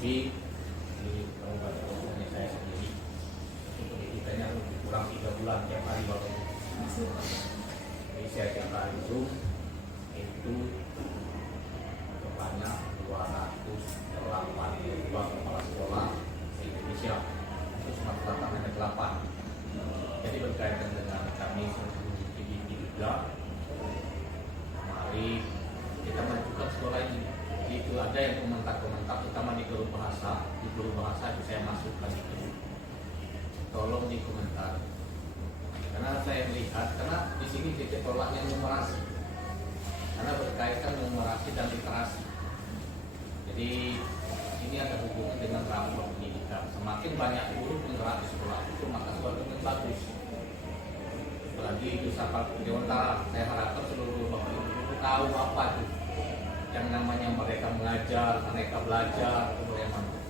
lebih di kabupaten saya sendiri. Untuk pendidikannya lebih kurang 3 bulan tiap hari Bapak. Jadi saya tiap hari Zoom itu sebanyak 282 kepala sekolah di Indonesia. Itu Sumatera Selatan hanya 8. Jadi berkaitan dengan kami di juga. Mari kita majukan sekolah ini. Itu ada yang komentar-komentar, terutama di guru bahasa. Di guru bahasa itu saya masukkan itu. Tolong dikomentar. Karena saya melihat, karena di sini titik tolaknya numerasi. Karena berkaitan numerasi dan literasi. Jadi ini ada hubungan dengan rapor pendidikan. Semakin banyak guru penggerak di sekolah itu, maka semakin bagus. Apalagi itu Sapal Utara, saya harapkan seluruh bapak ibu tahu apa itu yang namanya mereka mengajar, mereka belajar, itu bagaimana.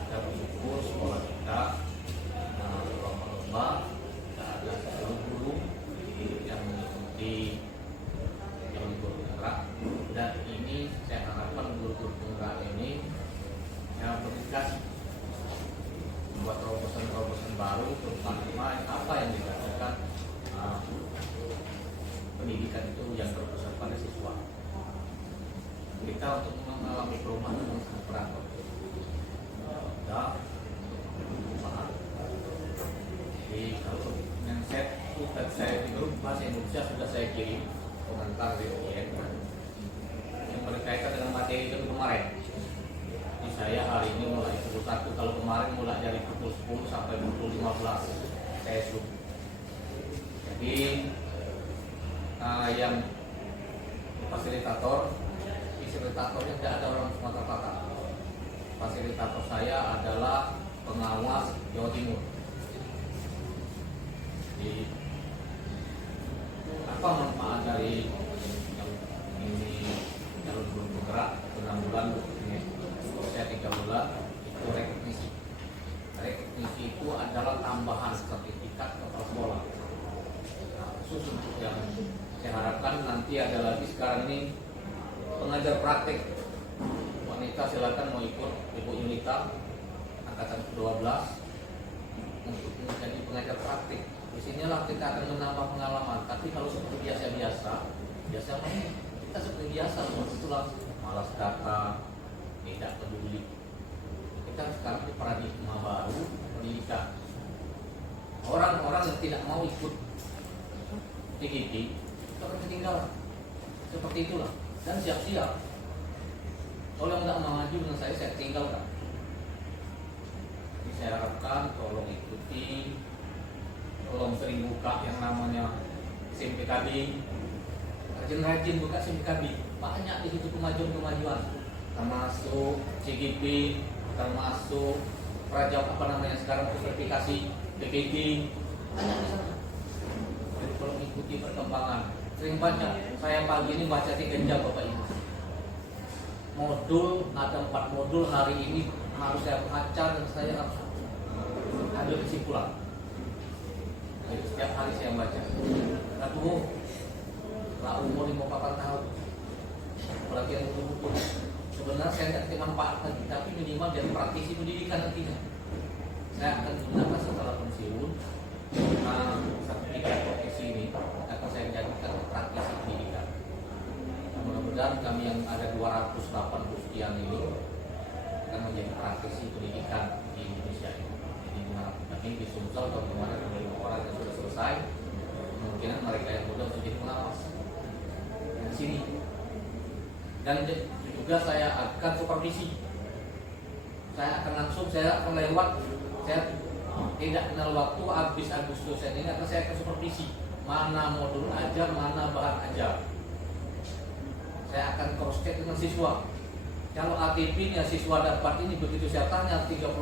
Kita bersyukur sekolah kita lomba-lomba, ada seluruh guru yang mengikuti jalur guru penggerak, dan ini saya harapkan guru-guru penggerak ini yang berdedikasi membuat terobosan-terobosan baru, terutama apa yang dikatakan pendidikan itu yang berpusat pada siswa. Kita untuk mengalami perubahan yang sangat berat. Jadi kalau mindset sudah saya di grup bahasa Indonesia sudah saya kirim komentar di OEM yang berkaitan dengan materi itu kemarin. Saya hari ini mulai pukul 1, kalau kemarin mulai dari pukul 10 sampai pukul 15 saya Zoom. Jadi yang fasilitatornya tidak ada orang Sumatera Selatan. Fasilitator saya adalah pengawas Jawa Timur. Jadi apa manfaat dari yang ini jalur guru penggerak 6 bulan ini? Saya 3 bulan itu rekognisi. Rekognisi itu adalah tambahan sertifikat kepala sekolah. Nah, khusus untuk yang saya harapkan nanti ada lagi sekarang ini pengajar praktek. Wanita silakan mau ikut Ibu Yunita angkatan 12 untuk menjadi pengajar praktek. Di sinilah kita akan menambah pengalaman. Tapi kalau seperti biasa-biasa kita seperti biasa seperti itulah malas data, tidak peduli. Kita sekarang di paradigma baru pendidikan. Orang-orang yang tidak mau ikut TGP itu akan ketinggalan. Seperti itulah. Dan siap-siap. Kalau yang tidak maju dengan saya tinggalkan. Jadi saya harapkan tolong ikuti, tolong sering buka yang namanya SIMPKB. Rajin-rajin buka SIMPKB. Banyak di situ kemajuan-kemajuan. Termasuk CGP, termasuk sekarang sertifikasi PPD, banyak di sana. Jadi kalau mengikuti perkembangan, sering baca. Saya pagi ini baca 3 jam Bapak Ibu. Modul ada 4 modul hari ini harus saya baca dan saya harus ambil kesimpulan. Jadi setiap hari saya baca. Lah umur 54 tahun, apalagi yang buku-buku. Sebenarnya saya tidak manfaat lagi, tapi minimal jadi praktisi pendidikan nantinya. Saya akan gunakan setelah pensiun sertifikat profesi ini akan saya jadikan praktisi pendidikan. Mudah-mudahan kami yang ada 280 sekian ini akan menjadi praktisi pendidikan di Indonesia ini. Jadi kami di Sumsel atau kemarin ada 5 orang yang sudah selesai, kemungkinan mereka yang muda menjadi pengawas di sini. Dan juga saya akan supervisi. Saya akan langsung, saya akan lewat. Saya tidak kenal waktu habis Agustus ini akan saya akan supervisi. Mana modul ajar, mana bahan ajar. Saya akan cross check dengan siswa. Kalau ATP-nya siswa dapat ini, begitu saya tanya 30%,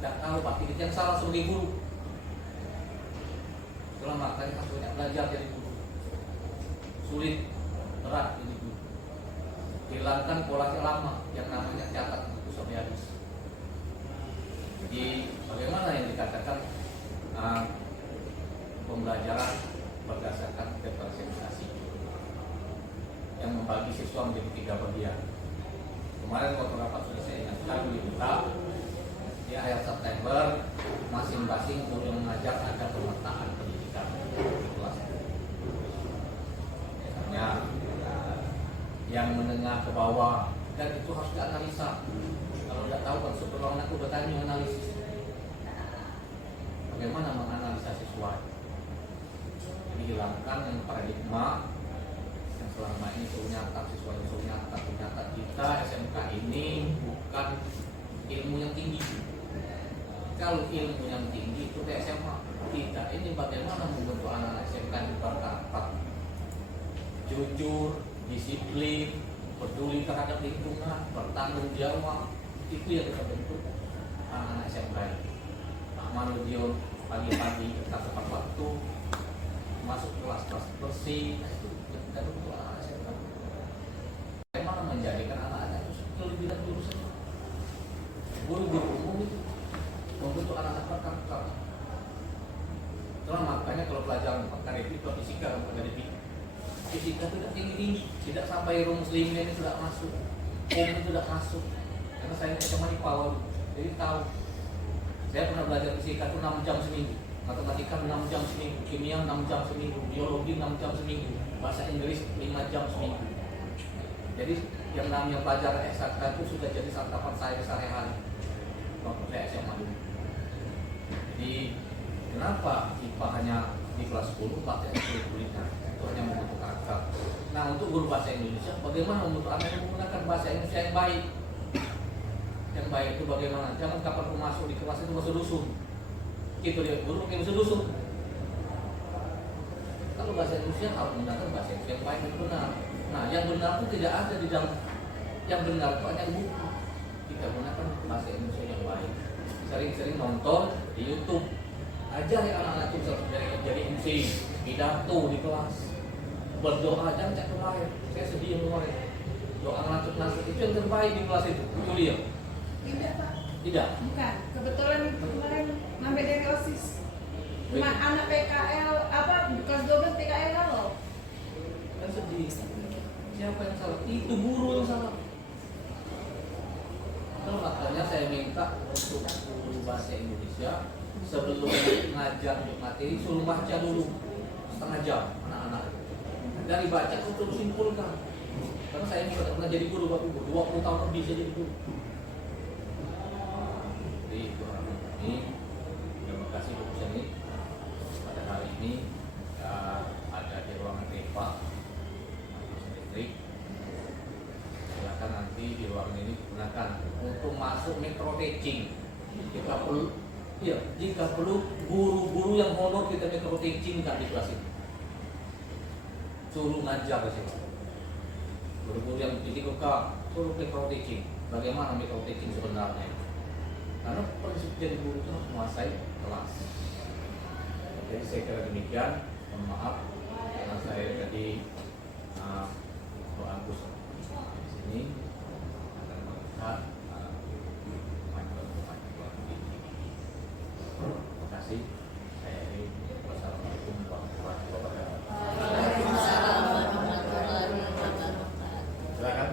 tidak tahu Pak, ini yang salah sebagai guru. Itulah makanya harus banyak belajar dari guru. Sulit, berat ini guru. Hilangkan pola lama yang namanya catat buku sampai habis. Jadi bagaimana yang dikatakan pembelajaran berdasarkan diferensiasi yang membagi siswa menjadi 3 bagian. Kemarin waktu rapat sudah saya ingatkan dibuka di akhir September, masing-masing guru yang mengajar ada pemetaan pendidikan di kelas. Misalnya yang menengah ke bawah, dan itu harus dianalisa. Kalau tidak tahu kan superlawan aku bertanya analisis. Bagaimana menganalisa siswa? Dihilangkan yang paradigma yang selama ini suruh nyata, siswa yang suruh nyata. Ternyata kita SMK ini bukan ilmu yang tinggi. Kalau ilmu yang tinggi itu ke SMA. Tidak, ini bagaimana membentuk anak-anak SMK yang berkarakter jujur, disiplin, peduli terhadap lingkungan, bertanggung jawab. Itu yang kita bentuk anak-anak SMK. Pak Manudio pagi-pagi kita tepat waktu, masuk kelas-kelas bersih. Itu kita bentuk anak-anak SMK. Bagaimana menjadikan anak-anak itu lebih dan jurusan guru-guru umum itu membentuk anak-anak berkarakter. Itulah makanya kalau pelajaran akademik itu fisika, akademik fisika tidak tinggi-tinggi, tidak sampai rumus lima ini sudah masuk, itu sudah masuk. Karena saya SMA di Pawal, jadi tahu. Saya pernah belajar fisika itu 6 jam seminggu, matematika 6 jam seminggu, kimia 6 jam seminggu, biologi 6 jam seminggu, bahasa Inggris 5 jam seminggu. Jadi yang namanya pelajaran eksakta itu sudah jadi santapan saya sehari-hari waktu saya SMA dulu. Jadi kenapa IPA hanya di kelas 10 pakai kuliner? Itu hanya membentuk karakter. Nah, untuk guru bahasa Indonesia, bagaimana untuk anak yang menggunakan bahasa Indonesia yang baik? Yang baik itu bagaimana? Jangan kapan aku masuk di kelas itu bahasa dusun. Gitu dia, guru pakai bahasa dusun. Kalau bahasa Indonesia harus menggunakan bahasa Indonesia yang baik dan benar. Nah, yang benar itu tidak ada di dalam. Yang benar itu hanya buku. Kita gunakan bahasa Indonesia yang baik. Sering-sering nonton di YouTube. Ajari anak-anak itu jadi MC, pidato di kelas, berdoa, jangan cek kemarin. Saya sedih kemarin. Doa ngantuk nasib itu yang terbaik di kelas itu. Julia. Tidak Pak. Tidak. Bukan. Kebetulan kemarin ngambil dari OSIS. Anak PKL apa kelas 12 PKL kalau. Kan sedih. Siapa yang salah? Itu guru yang salah. Nah, makanya saya minta untuk guru bahasa Indonesia sebelum ngajar untuk materi suruh baca dulu setengah jam anak-anak. Dari baca itu terus simpulkan. Karena saya juga pernah jadi guru Bapak Ibu, 20 tahun lebih saya jadi guru. Jadi itu harapan kami. Terima kasih keputusan ini. Pada hari ini ada di ruangan Eva listrik. Silakan nanti di ruangan ini digunakan untuk masuk micro teaching. Kita perlu, ya, jika perlu guru-guru yang honor kita micro teaching kan di kelas ini. Suruh ngajar di sini. Guru-guru yang tinggi suruh micro teaching. Bagaimana micro teaching sebenarnya? Karena prinsip jadi guru itu harus menguasai kelas. Jadi saya kira demikian. Mohon maaf karena saya tadi Agus di sini akan melihat terima kasih. Saya ini wassalamualaikum warahmatullahi wabarakatuh. Waalaikumsalam warahmatullahi wabarakatuh. Silakan.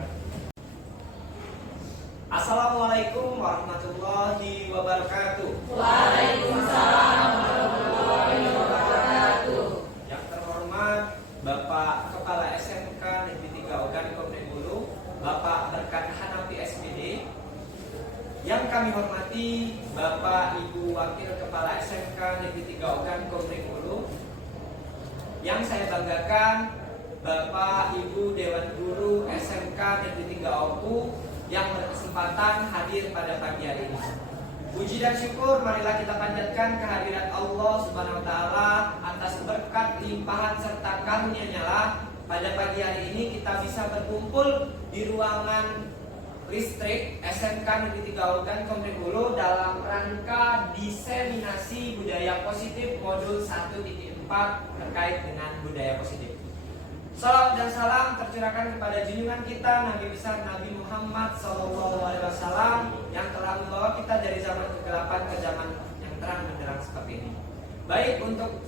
Assalamualaikum warahmatullahi wabarakatuh. Waalaikumsalam warahmatullahi wabarakatuh. Yang terhormat Bapak Kepala SMK Negeri 3 Ogan Komplek Bulu, Bapak Berkat Hanafi SPD. Yang kami hormati Bapak Ibu Wakil Kepala SMK Negeri 3 Ogan Komplek Bulu. Yang saya banggakan Bapak Ibu Dewan Guru SMK Negeri 3 Oku yang berkesempatan hadir pada pagi hari ini. Puji dan syukur marilah kita panjatkan kehadirat Allah Subhanahu wa taala atas berkat limpahan serta karunia-Nya lah pada pagi hari ini kita bisa berkumpul di ruangan listrik SMK Negeri 3 Ogan Komplek Bulu dalam rangka diseminasi budaya positif modul 1.4 terkait dengan budaya positif. Salam dan salam tercurahkan kepada junjungan kita Nabi besar Nabi Muhammad SAW yang telah membawa kita dari zaman kegelapan ke zaman yang terang benderang seperti ini. Baik, untuk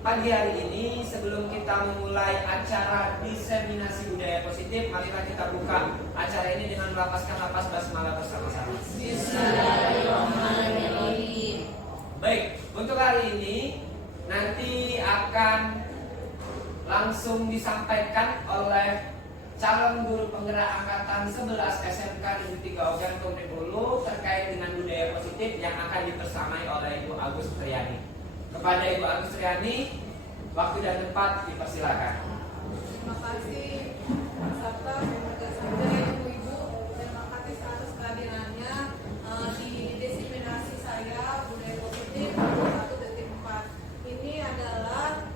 pagi hari ini sebelum kita memulai acara diseminasi budaya positif, marilah kita buka acara ini dengan melapaskan napas basmalah bersama-sama. Bismillahirrahmanirrahim. Baik, untuk hari ini nanti akan langsung disampaikan oleh calon guru penggerak angkatan 11 SMK Negeri 3 Ogan Komplek Hulu terkait dengan budaya positif yang akan dibersamai oleh Ibu Agus Triani. Kepada Ibu Agus Triani, waktu dan tempat dipersilakan. Terima kasih peserta, semoga saja ibu-ibu. Terima kasih atas kehadirannya di disiminasi saya budaya positif 1.4. Ini adalah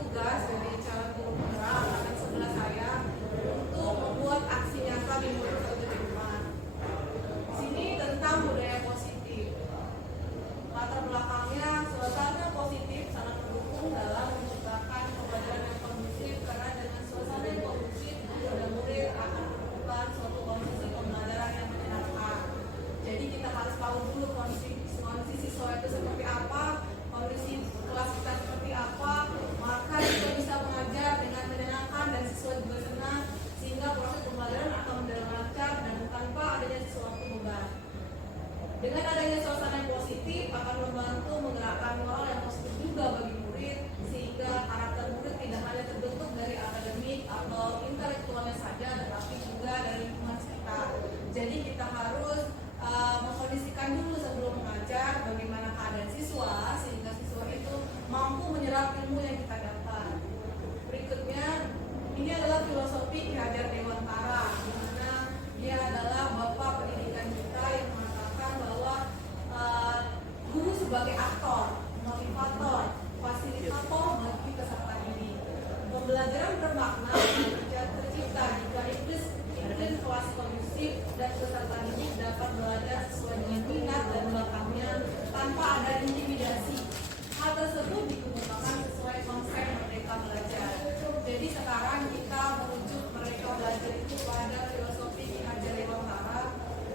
tugas dari calon guru penggerak angkatan 11 saya untuk membuat aksi nyata di mulut 1.4. Di sini tentang budaya positif. Latar belakangnya suasana positif sangat mendukung dalam menciptakan pembelajaran yang kondusif, karena dengan suasana yang kondusif murid-murid akan menemukan suatu kondisi pembelajaran yang menyenangkan. Jadi kita harus tahu dulu kondisi siswa itu seperti apa, kondisi kelas kita seperti apa, maka kita bisa mengajar dengan menyenangkan dan siswa juga senang, sehingga proses pembelajaran akan berjalan lancar dan tanpa adanya sesuatu beban. Dengan adanya suasana yang positif akan membantu menggerakkan moral yang positif juga bagi murid, sehingga karakter murid tidak hanya terbentuk dari akademik atau intelektualnya saja, tetapi juga dari lingkungan sekitar. Jadi kita harus mengkondisikan dulu sebelum mengajar bagaimana keadaan siswa, sehingga siswa itu mampu menyerap ilmu yang kita dapat. Berikutnya, ini adalah filosofi Ki Hajar Dewantara, di mana dia adalah bapak pendidikan kita yang mengatakan bahwa guru sebagai aktor, motivator, fasilitator bagi peserta didik. Pembelajaran bermakna tercipta jika iklim kelas kondusif dan peserta didik dapat belajar sesuai dengan minat dan bakatnya tanpa ada intimidasi. Hal tersebut dikemukakan sesuai konsep Merdeka Belajar. Jadi sekarang kita merujuk Merdeka Belajar itu pada filosofi Ki Hajar Dewantara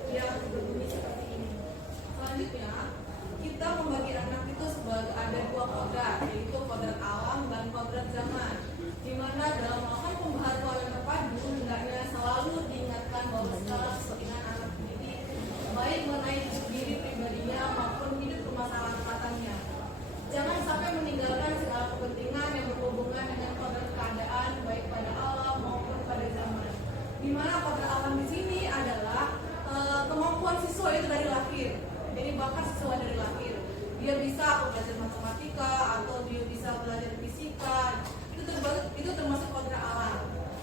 yang berbunyi seperti ini. Selanjutnya, kita membagi anak itu sebagai ada dua kodrat, yaitu kodrat alam dan kodrat zaman. Di mana dalam melakukan pembaharuan yang terpadu, hendaknya selalu diingatkan bahwa segala kepentingan anak didik, baik mengenai diri pribadinya maupun hidup kemasyarakatatannya. Jangan sampai meninggalkan segala kepentingan yang berhubungan dengan kodrat keadaan, baik pada alam maupun pada zaman. Di mana kodrat alam di sini adalah kemampuan siswa itu dari lahir. Jadi bakat siswa dari lahir. Dia bisa belajar matematika atau dia bisa belajar fisika. Itu termasuk kodrat alam.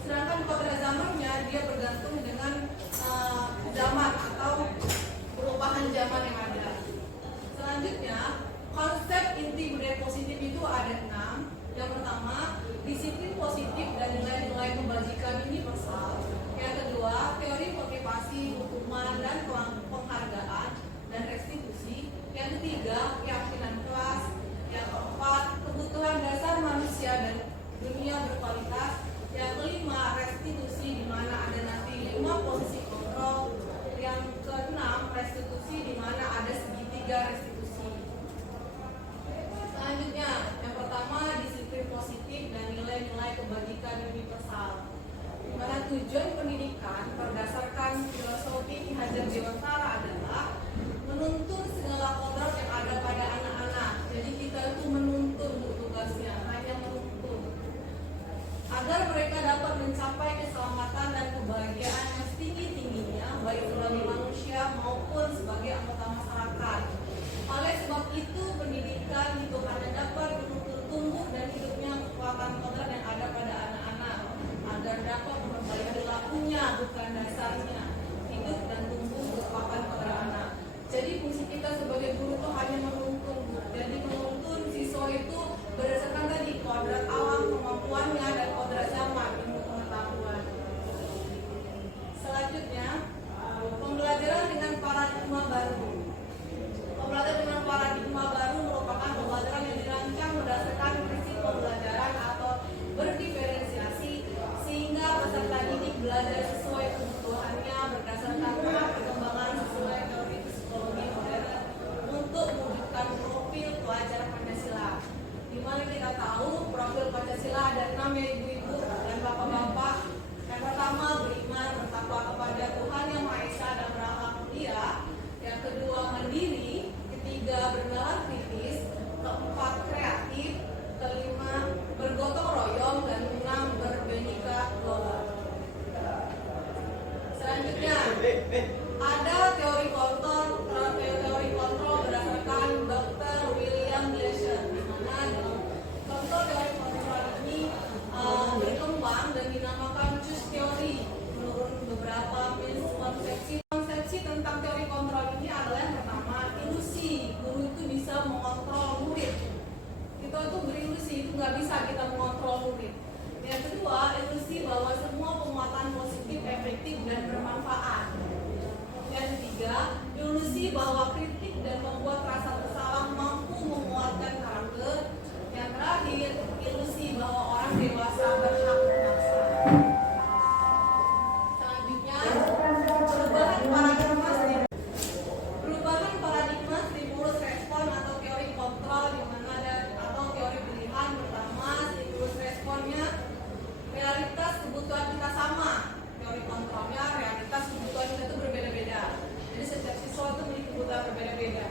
Sedangkan kodrat zamannya dia bergantung dengan zaman atau perubahan zaman yang ada. Selanjutnya, konsep inti budaya positif itu ada 6. Yang pertama, disiplin positif dan nilai-nilai kebajikan universal. Yang kedua, teori motivasi, hukuman dan penghargaan dan restitusi. Yang ketiga, keyakinan kelas. Yang keempat, kebutuhan dasar manusia dan dunia berkualitas. Yang kelima, restitusi, di mana ada nanti 5 posisi kontrol. Yang keenam, restitusi, di mana ada segitiga restitusi. Selanjutnya, yang pertama, disiplin positif dan nilai-nilai kebajikan universal. Di mana tujuan pendidikan berdasarkan filosofi Ki Hajar Dewantara adalah menuntun segala kodrat yang ada pada anak-anak. Jadi kita itu menuntun tugasnya, hanya menuntun, agar mereka dapat mencapai keselamatan dan kebahagiaan yang setinggi-tingginya, baik sebagai manusia maupun sebagai anggota masyarakat. Oleh sebab itu, pendidikan itu hanya dapat menuntun tumbuh dan hidupnya kekuatan kodrat yang ada pada anak-anak, agar dapat memperbaiki perilakunya, bukan dasarnya, hidup dan tumbuh kekuatan kodrat anak. Jadi fungsi kita sebagai guru itu hanya menuntun. Jadi menuntun siswa itu berdasarkan tadi kodrat alam, kemampuannya, dan kodrat zaman, ilmu pengetahuan. Selanjutnya, pembelajaran dengan paradigma baru. Pembelajaran dengan paradigma baru merupakan pembelajaran yang dirancang berdasarkan prinsip pembelajaran atau berdiferensiasi, sehingga peserta didik belajar sesuai kebutuhannya berdasarkan tahap perkembangan sesuai teori psikologi modern untuk mewujudkan profil pelajar Ada teori kontrol berdasarkan Dr. William Glasser, di mana dalam contoh teori kontrol ini berkembang dan dinamakan choose theory. Menurut beberapa konsepsi tentang teori kontrol ini adalah yang pertama, ilusi guru itu bisa mengontrol murid. Itu berilusi, itu nggak bisa kita mengontrol murid. Yang kedua, ilusi bahwa semua penguatan positif, efektif, dan bermanfaat. Yang ketiga, ilusi bahwa kritik dan membuat rasa bersalah mampu menguatkan karakter. Yang terakhir, ilusi bahwa orang dewasa berhak memaksa. Selanjutnya, perubahan paradigma stimulus respon atau teori kontrol, di mana ada atau teori pilihan. Pertama, stimulus responnya realitas kebutuhan kita sama. Teori kontrolnya realitas kebutuhan kita itu berbeda-beda. Jadi setiap siswa itu memiliki kebutuhan berbeda-beda.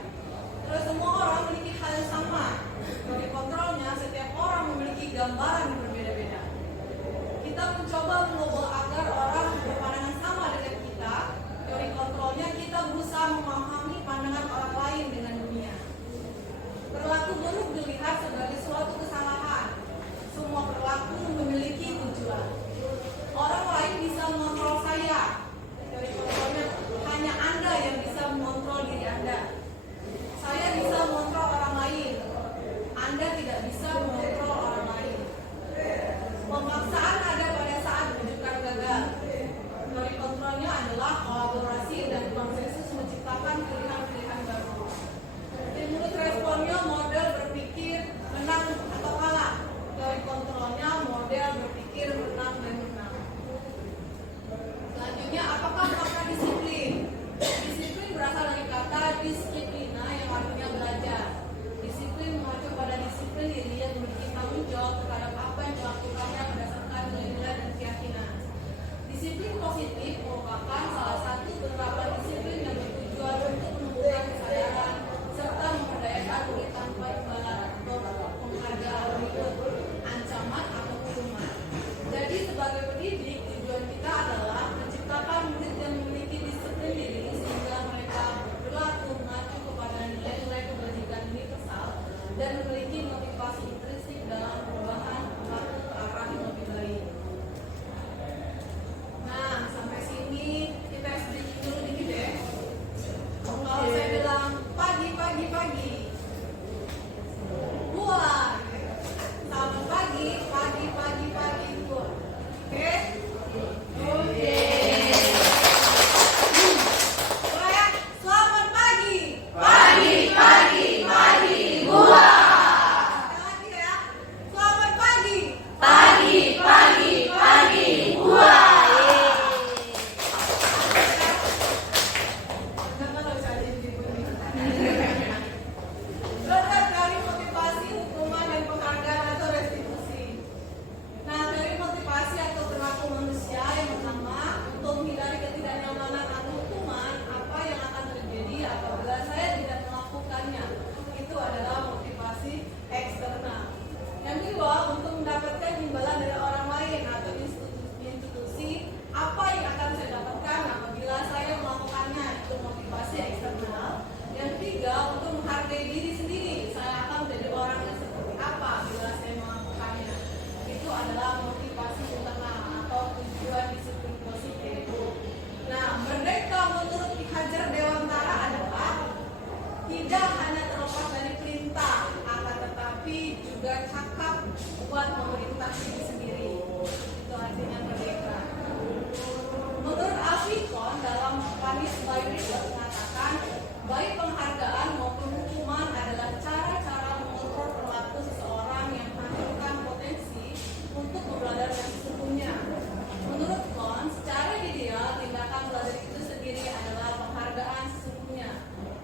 Terus semua orang memiliki hal yang sama. Teori kontrolnya setiap orang memiliki gambaran yang berbeda-beda. Kita mencoba mengubah agar orang berpandangan sama dengan kita. Teori kontrolnya kita berusaha memahami pandangan orang lain dengan dunia. Perilaku buruk dilihat sebagai suatu kesalahan. Semua perilaku memiliki tujuan. Orang lain bisa mengontrol saya. Teori kontrolnya hanya Anda yang bisa mengontrol diri Anda. Saya bisa mengontrol orang lain. Anda tidak bisa mengontrol orang lain. Pemaksaan ada pada saat rujukan gagal. Teori kontrolnya adalah kolaborasi dan konsensus menciptakan pilihan-pilihan baru. Stimulus responnya model berpikir menang atau kalah. Teori kontrolnya model berpikir menang dan menang. Selanjutnya, apakah makna disiplin? Disiplin berasal dari kata disiplina yang artinya belajar. Disiplin mengacu pada disiplin diri yang memiliki tanggung jawab terhadap apa yang dilakukannya berdasarkan nilai-nilai dan keyakinan. Disiplin positif merupakan salah satu penerapan disiplin yang bertujuan untuk menumbuhkan kesadaran serta memperdayakan murid tanpa imbalan atau penghargaan berikut ancaman atau hukuman. Jadi sebagai pendidik, tujuan kita adalah menciptakan murid yang memiliki disiplin diri sehingga mereka berlaku mengacu kepada nilai-nilai kebajikan universal dan memiliki motivasi intrinsik dalam perubahan perilaku ke arah yang lebih baik. Nah, sampai sini kita sedikit dulu dikit deh. Kalau saya bilang pagi, buah. Selamat pagi, buah. Oke? Oke. Boleh ya? Selamat pagi. Buah. Sekali lagi ya. Selamat pagi. Buah. Terus dari motivasi, hukuman, dan penghargaan atau restitusi. Nah, dari motivasi atau perilaku manusia yang pertama, untuk menghindari ketidaknyamanan atau hukuman, apa yang akan terjadi apabila saya tidak melakukannya. Itu adalah motivasi eksternal. Yang kedua, untuk mendapatkan imbalan dari orang lain atau institusi, apa yang akan saya dapatkan apabila saya melakukannya. Itu motivasi eksternal. Yang ketiga, untuk menghargai diri sendiri. Saya akan menjadi orang yang seperti apa bila saya melakukannya. Itu adalah motivasi internal atau tujuan disiplin positif. Nah, merdeka menurut Ki Hajar Dewantara adalah tidak hanya terlepas dari perintah, akan tetapi juga cakap buat memerintah diri sendiri. Itu artinya merdeka. Menurut Alfikon dalam Panis by Reader mengatakan, baik penghargaan maupun hukuman adalah cara-cara mengontrol perilaku seseorang yang menghasilkan potensi untuk belajar yang sesungguhnya. Menurut Kon, secara ideal tindakan belajar itu sendiri adalah penghargaan sesungguhnya.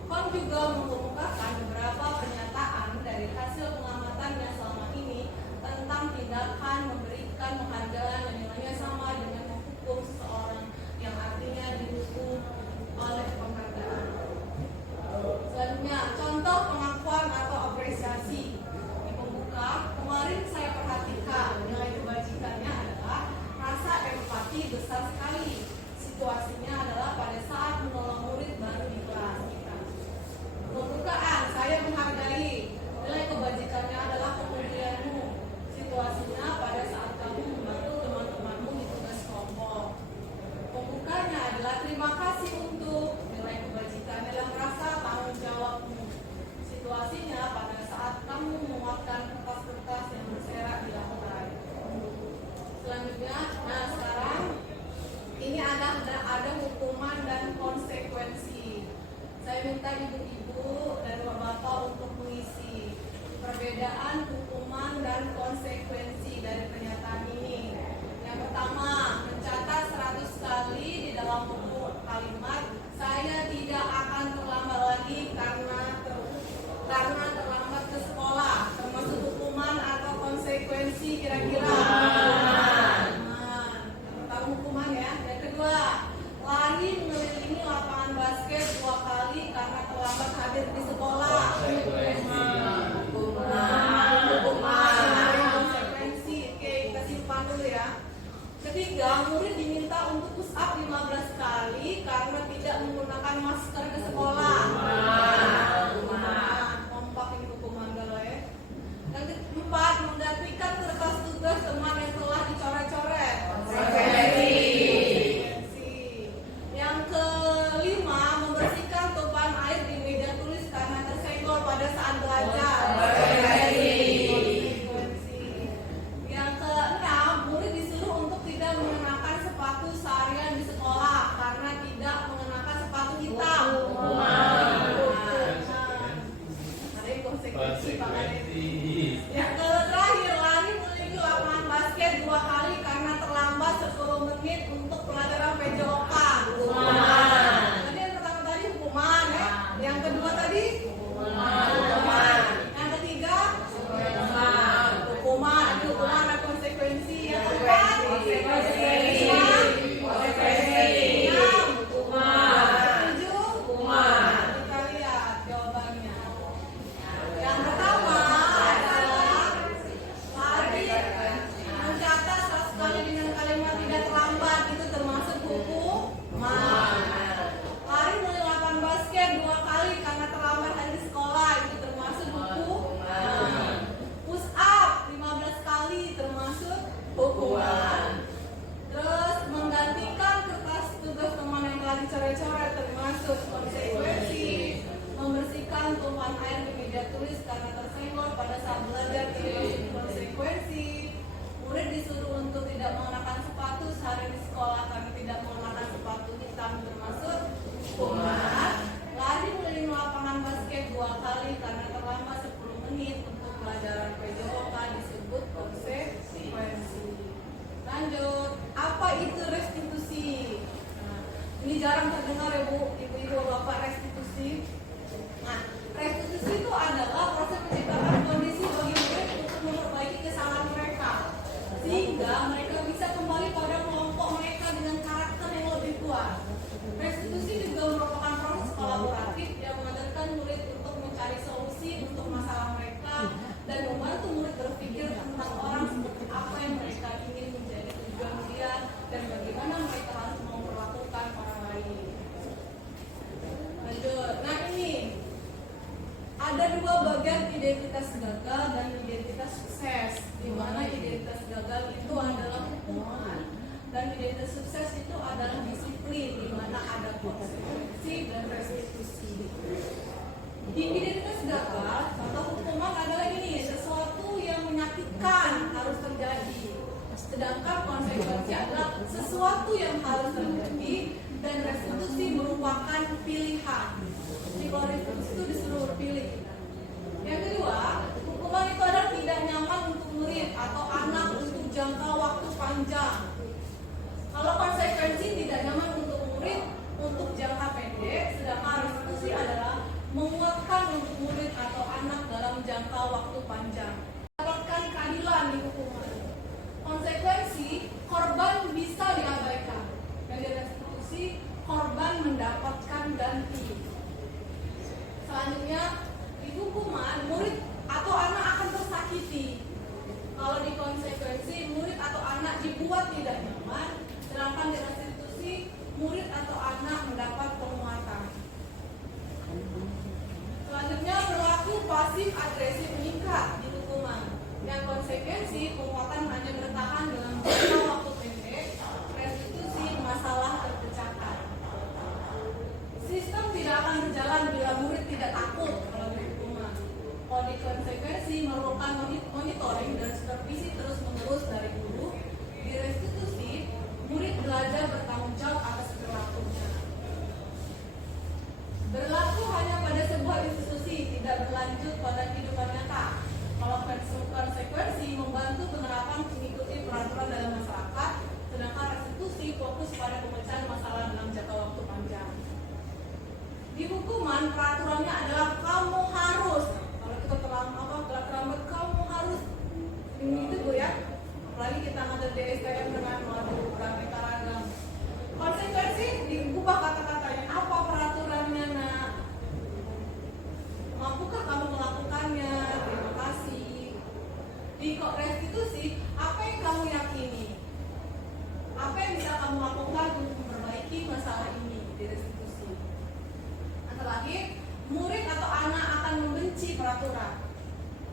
Kon juga mengemukakan beberapa pernyataan dari hasil pengamatannya selama ini tentang tindakan memberikan penghargaan yang nilainya sama dengan menghukum seseorang, yang artinya dihukum oleh penghargaan. terima kasih untuk nilai kebajikan dalam rasa tanggung jawabmu. Situasinya pada saat kamu menguatkan kertas-kertas yang berserak di lantai. Selanjutnya, nah sekarang ini ada hukuman dan konsekuensi. Saya minta ibu-ibu dan bapak-bapak untuk mengisi perbedaan hukuman dan konsekuensi dari pernyataan ini. Yang pertama, mencatat 100 kali di dalam buku kalimat saya tidak akan terlambat lagi karena terlambat ke sekolah, termasuk hukuman atau konsekuensi kira-kira. Hukuman ya. Yang kedua, lari mengelilingi lapangan basket 2 kali karena terlambat hadir di sekolah. Konsekuensi. Oke, kita simpan dulu ya. Ketiga, murid diminta untuk push up 15 kali karena tidak menggunakan masker ke sekolah. Kompak ini hukuman galau ya. Yang keempat, menggantikan kertas tugas teman yang telah dicoret-coret. Yang kelima, membersihkan tumpahan air di meja tulis karena tersenggol pada saat belajar. Yang keenam, murid disuruh untuk tidak mengenakan sepatu seharian di sekolah karena tidak mengenakan sepatu hitam. Ada yang konsekuensi. Yang terakhir, lari menuju lapangan basket 2 kali karena terlambat 10 menit untuk pelajaran PJOK. Tadi yang pertama tadi hukuman ya. Yang kedua tadi hukuman. Yang ketiga hukuman. Ada hukuman, ada konsekuensi. Yang keempat konsekuensi. Kita lihat jawabannya. Yang pertama adalah lari mencatat 100 kali dengan kalimat tidak terlambat, itu termasuk hukuman. Lari melalui lapangan basket 2 kali karena terlambat hari di sekolah, itu termasuk hukuman. Push up 15 kali termasuk hukuman. Terus menggantikan kertas tugas teman yang telah dicoret-coret termasuk konsekuensi. Membersihkan tumpahan air di meja tulis karena tersenggol pada saat belajar termasuk konsekuensi. Murid disuruh untuk tidak mengenakan sepatu sehari di sekolah karena tidak mengenakan sepatu hitam termasuk hukuman. Lari mengelilingi lapangan basket 2 kali karena terlambat 10 menit untuk pelajaran PJOK disebut konsekuensi. Lanjut, apa itu restitusi? Nah, ini jarang terdengar ya Bu, ibu-ibu bapak, restitusi. Nah, restitusi itu adalah proses menciptakan kondisi bagi murid untuk memperbaiki kesalahan mereka sehingga mereka bisa kembali pada kelompok mereka dengan karakter yang lebih kuat. Restitusi juga merupakan proses kolaboratif yang mengajarkan murid untuk mencari solusi untuk masalah mereka dan membantu murid berpikir tentang orang seperti apa yang mereka ingin menjadi tujuan dia dan bagaimana mereka harus memperlakukan orang lain. Lanjut, nah ini ada 2 bagian identitas gagal dan identitas sukses, di mana identitas gagal itu adalah hukuman dan identitas sukses itu adalah disiplin, di mana ada konsekuensi dan restitusi. Di identitas gagal atau hukuman adalah ini, sesuatu yang menyakitkan harus terjadi, sedangkan konsekuensi adalah sesuatu yang harus terjadi dan restitusi merupakan pilihan. Jadi kalau restitusi itu disuruh berpilih. Yang kedua, hukuman itu adalah tidak nyaman untuk murid atau anak untuk jangka waktu panjang. Kalau konsekuensi tidak nyaman untuk murid untuk jangka pendek, sedangkan restitusi adalah menguatkan untuk murid atau anak dalam jangka waktu panjang. Dapatkan keadilan di hukuman. Konsekuensi, korban bisa diabaikan. Dan di restitusi, korban mendapatkan ganti. Selanjutnya, di hukuman, murid atau anak akan tersakiti. Kalau di konsekuensi, murid atau anak dibuat tidak nyaman, sedangkan di restitusi, murid atau anak mendapat penguatan. Selanjutnya, perilaku pasif agresif meningkat di hukuman. Yang konsekuensi, penguatan hanya bertahan dalam jangka waktu pendek, restitusi masalah terpecahkan. akan berjalan bila murid tidak takut kalau hukuman. Kode konsekuensi merupakan monitoring dan supervisi terus-menerus dari guru. Di restitusi, murid belajar bertanggung jawab atas perilakunya. Berlaku hanya pada sebuah institusi, tidak berlanjut pada kehidupan nyata. Kalau konsekuensi membantu penerapan mengikuti peraturan dalam masyarakat, sedangkan restitusi fokus pada pemecahan masalah dalam jangka waktu panjang. Di hukuman, peraturannya adalah kamu harus, kalau kita terlambat kamu harus ini itu Bu ya. Apalagi kita ngajar DSTM dengan beraneka ragam. Konsekuensi diubah kata-katanya. Apa peraturannya nak? Mampukah kamu melakukannya? Terima kasih. Di restitusi, apa yang kamu yakini? Apa yang bisa kamu lakukan untuk memperbaiki masalah ini di restitusi? Yang terakhir, murid atau anak akan membenci peraturan.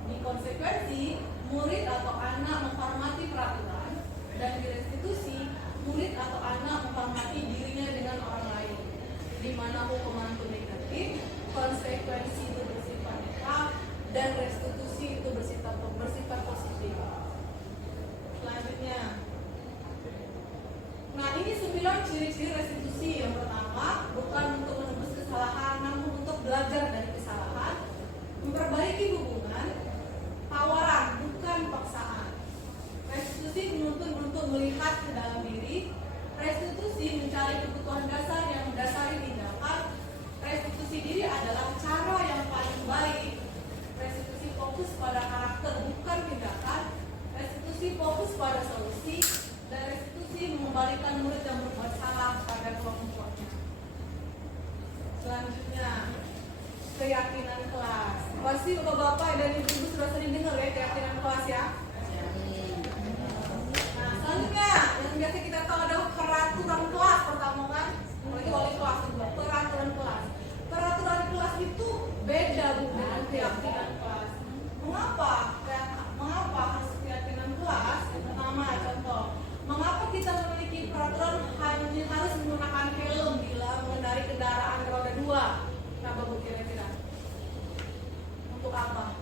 Di konsekuensi, murid atau anak menghormati peraturan, dan di restitusi, murid atau anak menghormati dirinya dengan orang lain. Di mana hukuman itu negatif, konsekuensi itu bersifat netral, dan restitusi itu bersifat positif. Selanjutnya, nah ini 9 ciri-ciri restitusi. Yang pertama, bukan untuk menebus kesalahan, namun untuk belajar dari kesalahan, memperbaiki hubungan, tawaran, bukan paksaan. Restitusi menuntut untuk melihat ke dalam diri. Restitusi mencari kebutuhan dasar yang mendasari tindakan. Restitusi diri adalah cara yang paling baik. Restitusi fokus pada karakter, bukan tindakan. Restitusi fokus pada solusi. Dan restitusi mengembalikan murid yang berbuat salah pada kelompoknya. Selanjutnya, keyakinan kelas. Pasti bapak-bapak dan ibu-ibu sudah sering dengar ya keyakinan kelas ya. Nah, selanjutnya yang biasa kita tahu adalah peraturan kelas pertama kan. Itu wali kelas juga. Peraturan kelas. Peraturan kelas itu beda Bu dengan keyakinan kelas. Mengapa? Mengapa harus keyakinan kelas? Pertama contoh. Mengapa kita memiliki peraturan hanya harus menggunakan helm bila mengendarai kendaraan roda 2? Kenapa Bu kira-kira? Untuk apa?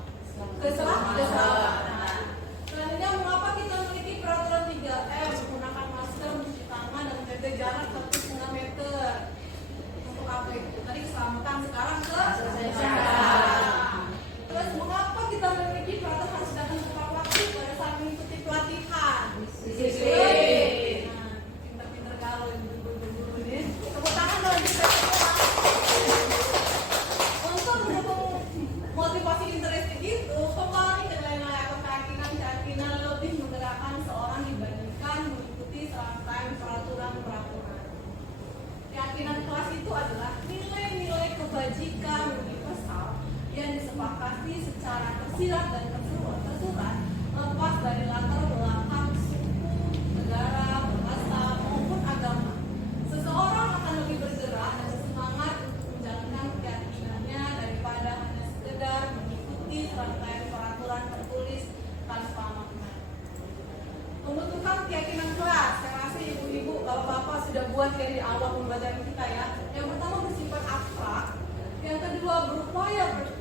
Keselamatan. Selanjutnya, mengapa kita memiliki peraturan 3M, menggunakan masker, mencuci tangan, dan menjaga jarak 1,5 meter? Untuk apa itu? Tadi keselamatan, sekarang keselamatan. Terus mengapa kita memiliki peraturan harus datang tepat waktu pada saat mengikuti pelatihan? Disiplin. Nah, pinter-pinter gaul ibu-ibu ini. Tepuk tangan dong. Untuk mendukung motivasi interistik itu, kembali ke nilai atau keyakinan lebih menggerakkan seorang dibandingkan mengikuti serangkaian peraturan. Keyakinan kelas itu adalah nilai-nilai kebajikan universal yang disepakati secara tersirat dan tersurat lepas dari latar belakang suku, negara, bahasa maupun agama. Seseorang akan lebih bergerak dan semangat untuk menjalankan keyakinannya daripada hanya sekedar mengikuti serangkaian peraturan tertulis tanpa makna. Membutuhkan keyakinan kelas. Saya rasa ibu-ibu, kalau bapak sudah buat dari awal pembelajaran kita ya. Yang pertama bersifat abstrak, yang kedua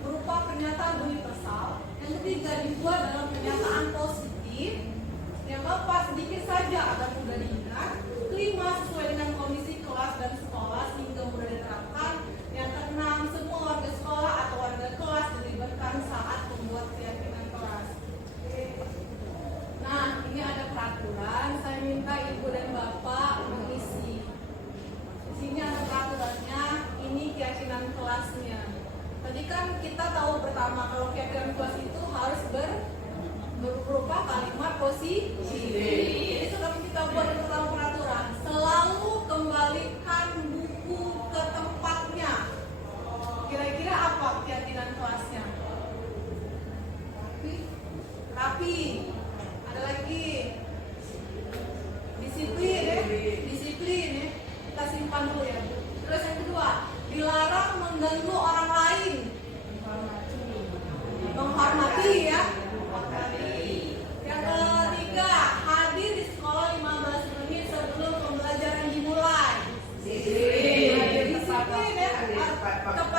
berupa pernyataan universal, yang ketiga dibuat dalam pernyataan positif, yang keempat sedikit saja agar mudah diingat, kelima sesuai dengan kondisi kelas dan sekolah sehingga mudah diterapkan, yang keenam semua warga sekolah atau warga kelas dilibatkan saat membuat keyakinan kelas. Nah, ini ada peraturan, saya minta ibu dan bapak mengisi. Di sini ada peraturannya, ini keyakinan kelasnya. Tadi kan kita tahu pertama kalau keyakinan kelas itu harus berupa kalimat positif. Jadi kalau kita buat pertama peraturan, selalu kembalikan buku ke tempatnya. Kira-kira apa keyakinan kelasnya? Rapi. Ada lagi disiplin ya. Kita simpan dulu ya. Terus yang kedua, dilarang mengganggu orang lain. Menghormati ya. Yang ketiga, hadir di sekolah 15 menit sebelum pembelajaran dimulai. Disiplin ya. Tepat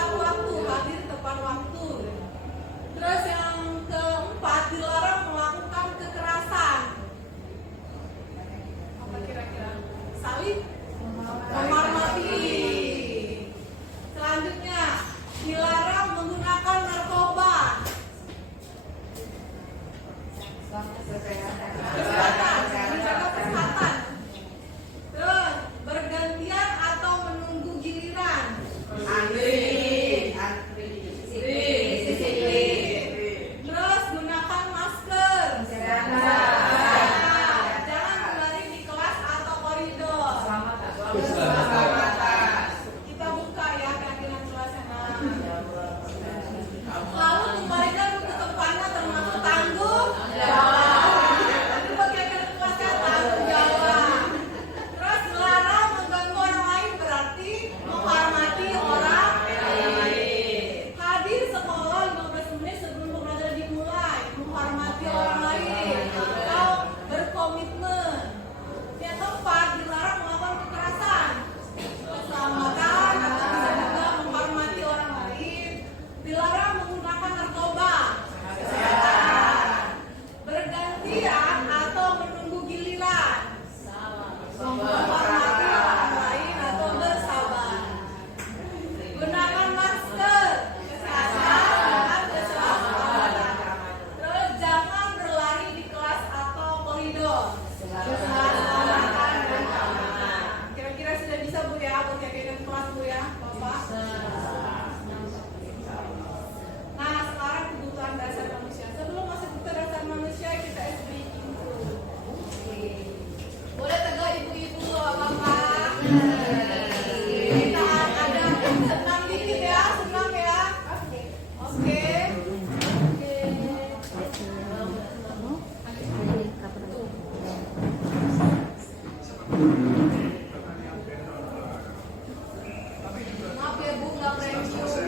ya, buat jagain kelas Bu ya, Bapak. Nah, sekarang kebutuhan dasar manusia. Sebelum masuk kebutuhan dasar manusia, kita SBI dulu. Boleh tegak ibu-ibu, bapak. Kita ada senang dikit ya, senang ya. Oke. Maaf ya Bu, nggak premium.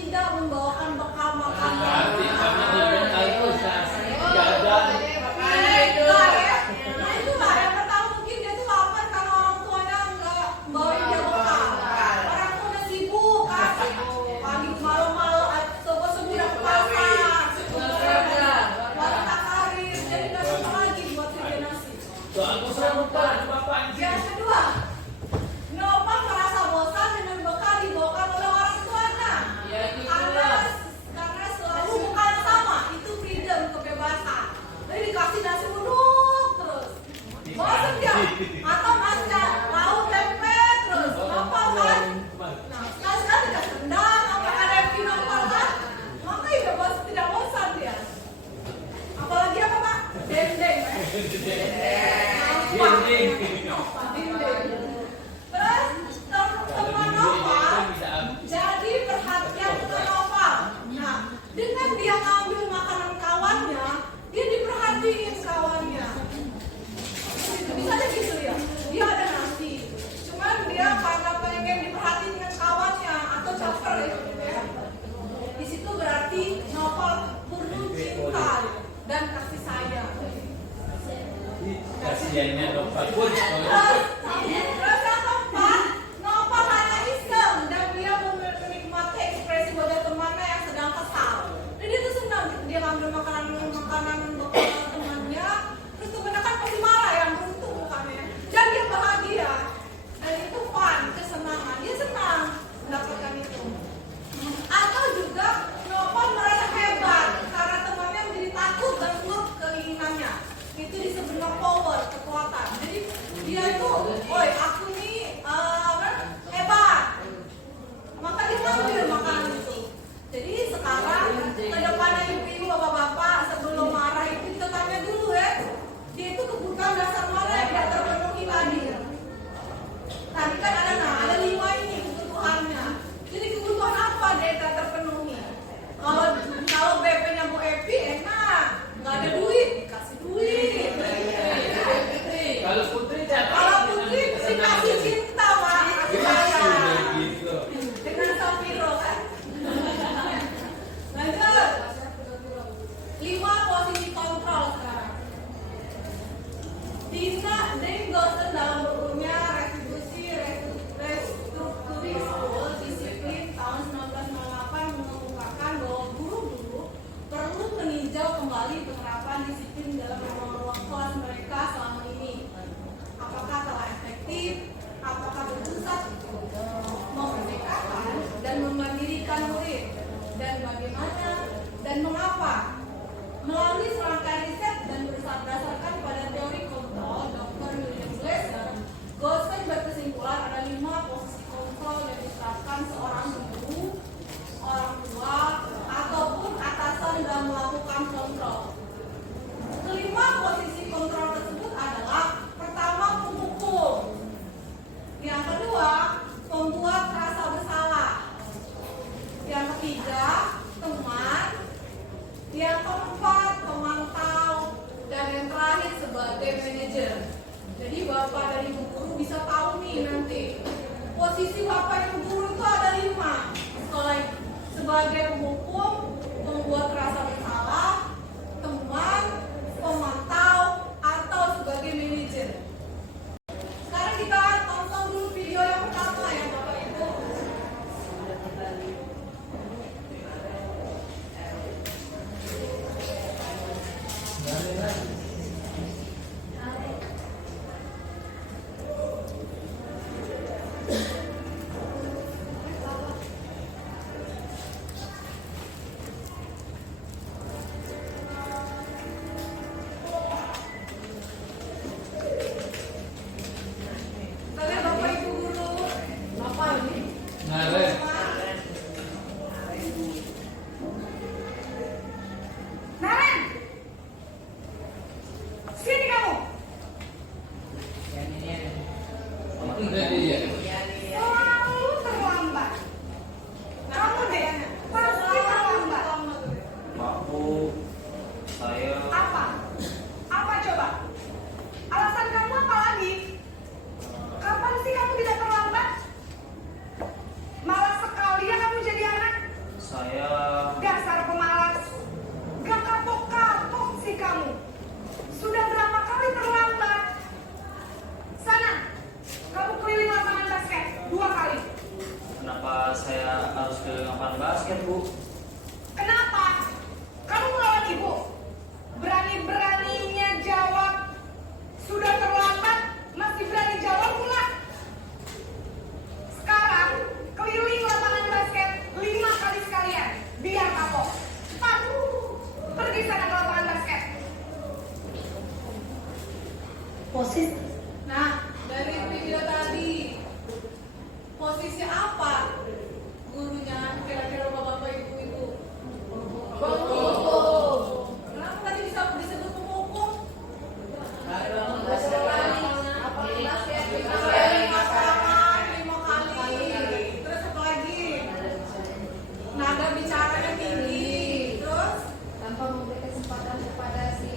tidak membawakan bekal makanan. Berarti kami diminta itu jajan. Nah itulah yang pertama mungkin dia tuh lapar karena orang tuanya nggak bawain dia bekal. Orang tuanya sibuk kan, pagi malam-malam coba sebulan ke pasar, wanita karir, jadi nggak sempat lagi buat kerja nasi. Aku selalu lupa bapak. Yang kedua, Nova merasa bosan dengan bekal dibawakan oleh orang tuanya. Karena selalu bekal yang sama, itu freedom, kebebasan. Jadi dikasih nasi uduk terus. Bosan dia. Atau masih lauk tempe terus. Nova kan? Nah, sekali-sekali dikasih rendang, apa ada yang bikin Nova kan? Maka tidak bosan dia. Apalagi apa Pak? Dendeng. Nova, dendeng. Terus teman Nova jadi perhatian ke Nova. Nah, dengan dia ngambil makanan kawannya, dia diperhatiin kawannya. Bisa aja gitu ya. Dia ada nasi, cuman dia karena pengen diperhatiin dengan kawannya atau caper ya. Di situ berarti Nova penuh cinta dan kasih sayang. Kasihannya Nova pun. Terus yang keempat, Nova hanya iseng dan dia menikmati ekspresi wajah temannya yang sedang kesal. Jadi itu senang dia ngambil makanan bekal temannya, terus temannya kan pasti marah yang beruntung bukannya. Dan dia bahagia dan itu fun, kesenangan. Dia senang mendapatkan itu. Atau juga Nova merasa hebat karena temannya menjadi takut dan nurut keinginannya. Itu disebut power, kekuatan. Jadi dia itu, woi aku nih hebat. Maka dia ngambil makanan itu. Jadi sekarang ke depannya ibu-ibu, bapak-bapak sebelum marah itu kita tanya dulu ya. Dia itu kebutuhan dasar mana yang tidak terpenuhi tadi. Tadi kan ada 5 ini kebutuhannya. Jadi kebutuhan apa dia tidak terpenuhi? Kalau BP-nya Bu Epi enak, nggak ada duit dikasih duit. Kalau Putri dikasih cinta Pak, kasih sayang. Dengan Safiro kan. Lanjut. 5 posisi kontrol sekarang. Dane Gossen dalam bukunya Restructuring School Discipline tahun 1998 mengungkapkan bahwa guru-guru perlu meninjau kembali penerapan disiplin dalam ruang kelas mereka selama ini. Apakah telah efektif? Apakah berpusat memerdekakan dan memandirikan murid? Dan bagaimana dan mengapa? Melalui serangkaian riset dan berdasarkan pada teori kontrol Dr. William Glasser, Gossen berkesimpulan ada 5 posisi kontrol yang diterapkan seorang guru, orang tua, ataupun atasan dalam melakukan kontrol. Kelima posisi kontrol tersebut adalah pertama penghukum, yang kedua membuat rasa bersalah, yang ketiga teman, yang keempat pemantau, dan yang terakhir sebagai manajer. Jadi bapak dan ibu guru bisa tahu nih nanti posisi bapak ibu guru itu ada 5. Sekolah sebagai penghukum, membuat rasa bersalah, teman, pemantau, atau sebagai manajer. Sekarang kita tonton dulu video yang pertama ya bapak ibu. Kalian bapak ibu guru, bapak ini. Naren. Naren, sini kamu. Selalu terlambat. Kamu deh, pasti terlambat. Maaf, saya Apa? Apa coba? Alasan kamu apa lagi? Kapan sih kamu tidak terlambat? Malah saya harus ke lapangan basket, Bu. Kenapa? Kamu melawan ibu? Berani-beraninya jawab. Sudah terlambat, masih berani jawab pula. Sekarang, keliling lapangan basket 5 kali sekalian. Biar kapok. Cepat. Pergi sana ke lapangan basket. Posisi Nah, dari video tadi, posisi apa gurunya kira-kira bapak-bapak ibu-ibu? Pemukul. Kenapa tadi bisa disebut pemukul? Pasangan 5 kali. Terus apa lagi? Nada bicaranya tinggi. Terus tanpa memberi kesempatan kepada si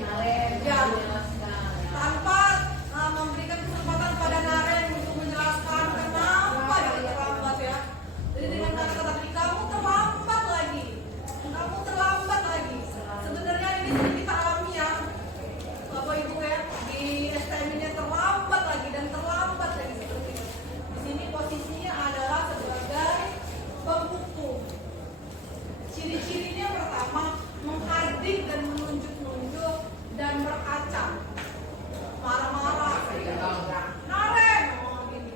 Naren Ya. menjelaskan. tanpa memberikan kesempatan pada Naren untuk menjelaskan kenapa dia terlambat ya. Jadi dengan kata-kata tadi, kamu terlambat lagi. Kamu terlambat lagi. Sebenarnya ini sering kita alami ya, Bapak Ibu ya, di STM ini terlambat lagi dan terlambat lagi seperti itu. Di sini posisinya adalah sebagai pemukul. Ciri-cirinya pertama, menghardik dan menunjuk-nunjuk dan berkaca. Marah-marah. Naren ngomong gini.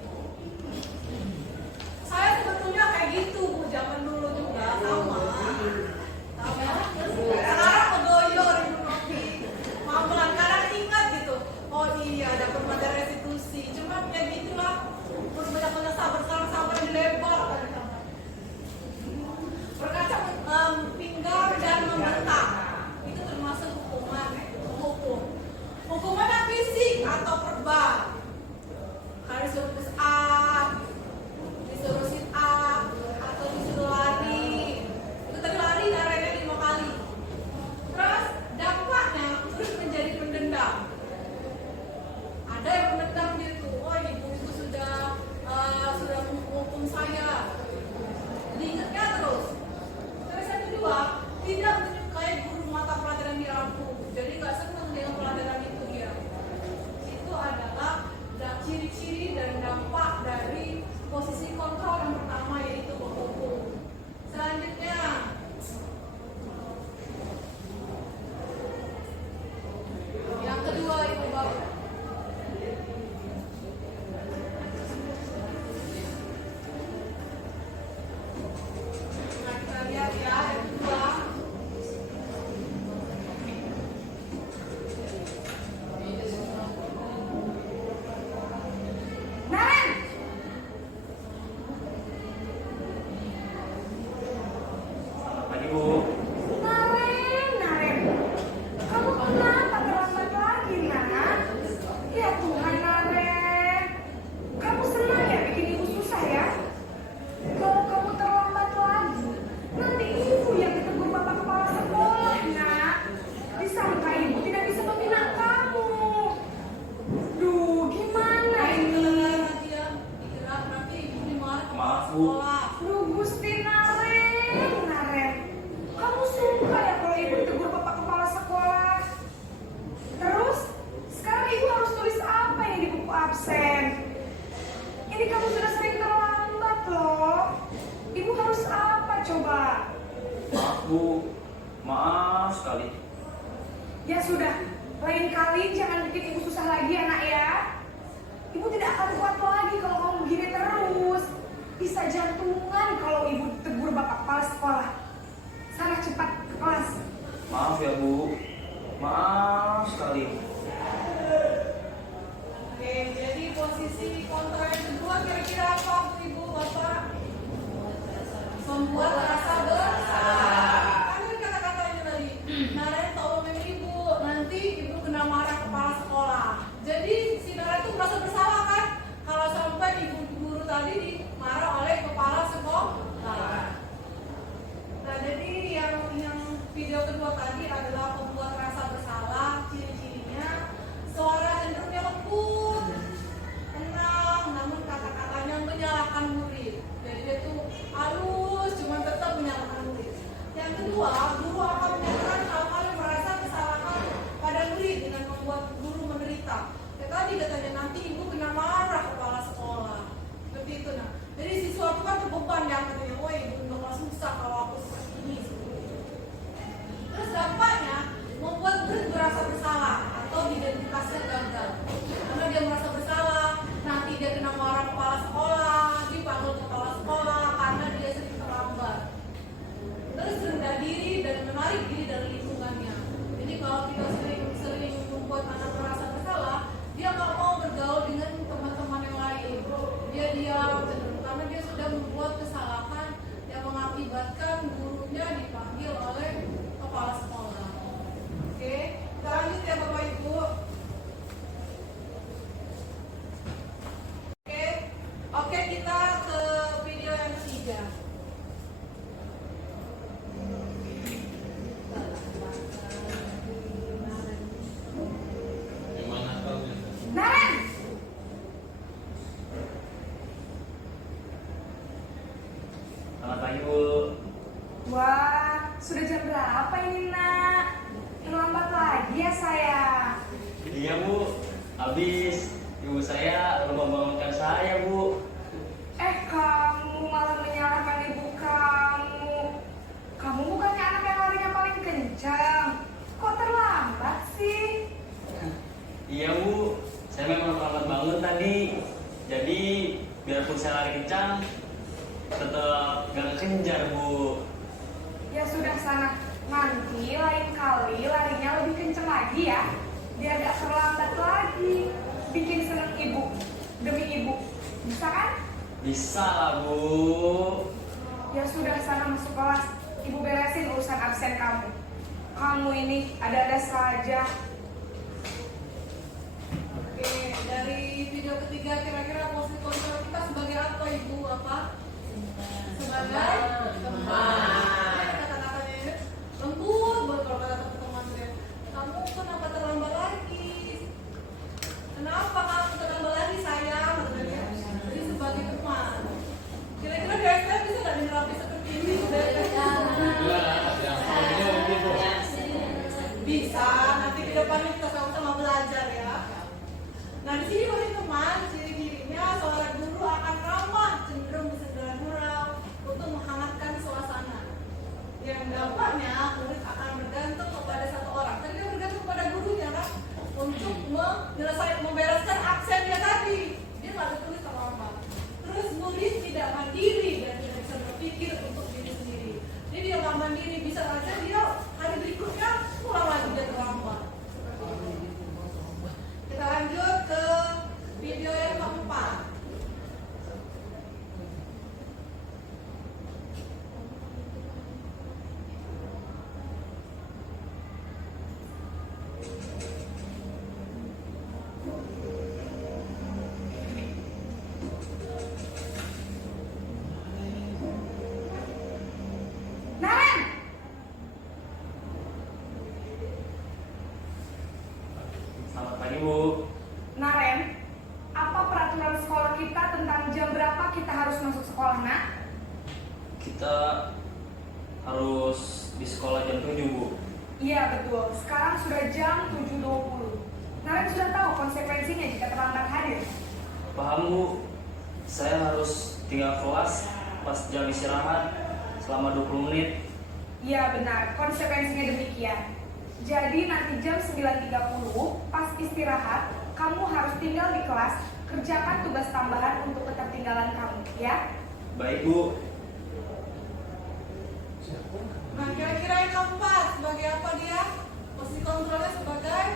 Saya sebetulnya kayak gitu Bu, zaman dulu juga sama. Sekarang kegoyor Ibu Novi. Maaf kadang ingat gitu. Oh iya, dapat materi restitusi. Cuma ya gitulah. Terus banyak sabar, sabar dilebar. Berkaca pinggang dan membentak. Itu termasuk hukuman, hukum. Hukuman fisik atau verbal. Harus disuruh push up, disuruh sit up, atau disuruh lari. Itu tadi lari Narennya 5 kali. Terus dampaknya terus menjadi pendendam. Ada yang pendendam gitu. Oh ibu itu sudah menghukum saya. Diingatnya terus. Terus yang kedua, tidak menyukai guru mata pelajaran di aku. Jadi nggak senang dengan pelajaran itu dia. Itu adalah ciri-ciri dan dampak dari posisi kontrol yang pertama, yaitu menghukum. Selanjutnya, yang kedua ibu bapak. Nah kita lihat ya yang kedua. Naren! Selamat pagi, Bu. Naren. Kamu kenapa terlambat lagi, Nak? Ya Tuhan, Naren. Kamu senang ya bikin ibu susah ya? Kalau kamu terlambat lagi, nanti ibu yang ditegur bapak kepala sekolah, Nak. Disangka ibu tidak bisa membina kamu. Duh, gimana ini? Dia digerak nanti ibu dimarah kepala Maaf, Bu. sekolah. Duh, Gusti Naren. Kamu suka ya kalau ibu ditegur bapak kepala sekolah? Terus, sekarang ibu harus tulis apa ini di buku absen? Ini kamu sudah sering terlambat loh. Ibu harus apa coba? Maaf, Bu. Maaf sekali. Ya sudah, lain kali jangan bikin ibu susah lagi ya nak ya. Ibu tidak akan kuat lagi kalau kamu begini terus. Bisa jantungan kalau ibu tegur bapak kepala sekolah. Sana cepat ke kelas. Maaf ya, Bu. Maaf sekali. Oke, jadi posisi kontrol yang kedua kira-kira apa Bu Ibu Bapak? Membuat rasa bersalah. Kan ini kata-katanya tadi. Naren tolong ibu, nanti ibu kena marah kepala sekolah. Jadi si Naren itu merasa bersalah kan? Kalau sampai ibu guru tadi dimarah oleh kepala sekolah. Nah, jadi yang video kedua tadi adalah membuat rasa bersalah. Ciri-cirinya suara cenderungnya lembut, tenang, namun kata-katanya menyalahkan murid. Jadi dia tuh halus, cuma tetap menyalahkan murid. Yang kedua, guru akan menyatakan hal-hal yang merasa kesalahan pada murid dengan membuat guru menderita. Ya, tadi katanya nanti ibu kena marah kepala sekolah. Seperti itu. Nah, jadi siswa itu kan Selamat pagi Bu. Wah, sudah jam berapa ini nak? Terlambat lagi ya saya. Iya Bu, habis ibu saya lupa membangunkan saya Bu. Kamu malah menyalahkan ibu kamu. Kamu bukannya anak yang larinya paling kencang. Kok terlambat sih? Iya Bu, saya memang terlambat bangun tadi. Jadi biarpun saya lari kencang, tetap gak kejar Bu. Ya sudah sana. Nanti lain kali larinya lebih kencang lagi ya. Biar gak terlambat lagi. Bikin seneng ibu. Demi ibu. Bisa kan? Bisa lah Bu. Ya sudah sana masuk kelas. Ibu beresin urusan absen kamu. Kamu ini ada-ada saja. Oke, dari video ketiga kira-kira posisi kontrol kita sebagai apa Ibu? Apa? Sebagai teman. Kata-katanya ini lembut banget kalau kata teman saya. Kamu kenapa terlambat lagi? Kenapa kamu terlambat lagi sayang? Katanya. Jadi sebagai teman. Kira-kira di STM bisa nggak diterapi seperti ini? Bisa. Nanti ke depannya kita sama-sama belajar ya. Nah di sini bagi teman, ciri-cirinya seorang guru akan ramah, cenderung bersegera gurau untuk menghangatkan suasana. Yang dampaknya murid akan bergantung kepada satu orang. Tadi dia bergantung kepada gurunya kan untuk membereskan absennya tadi. Dia nggak ditulis apa-apa. Terus murid tidak mandiri dan tidak bisa berpikir untuk diri sendiri. Jadi dia nggak mandiri, bisa aja dia hari berikutnya pulang lagi dia terlambat. Kita lanjut ke video yang keempat. Naren! Selamat pagi Bu. Naren, apa peraturan sekolah kita tentang jam berapa kita harus masuk sekolah, nak? Kita harus di sekolah jam 7 Bu. Iya betul, sekarang sudah jam 7.20. Naren sudah tahu konsekuensinya jika terlambat hadir. Paham Bu, saya harus tinggal kelas pas jam istirahat selama 20 menit. Iya benar, konsekuensinya demikian. Jadi nanti jam 9.30 pas istirahat, kamu harus tinggal di kelas, kerjakan tugas tambahan untuk ketertinggalan kamu, ya? Baik Bu. Nah kira-kira yang keempat sebagai apa dia? Posisi kontrolnya sebagai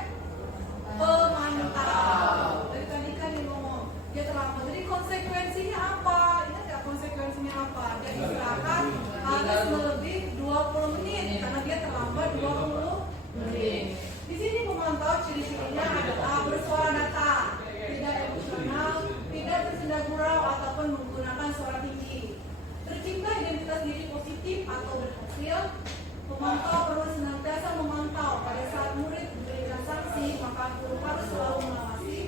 pemantau. Dari tadi kan dia ngomong dia terlambat. Jadi konsekuensinya apa? Ingat nggak konsekuensinya apa? Dia istirahat harus melebih 20 menit karena dia terlambat 20 menit. Di sini pemantau ciri-cirinya adalah bersuara datar, tidak emosional, tidak bersenda gurau ataupun menggunakan suara tinggi. Tercipta identitas diri positif atau berhasil, pemantau perlu senantiasa memantau. Pada saat murid memberikan sanksi, maka guru harus selalu mengawasi.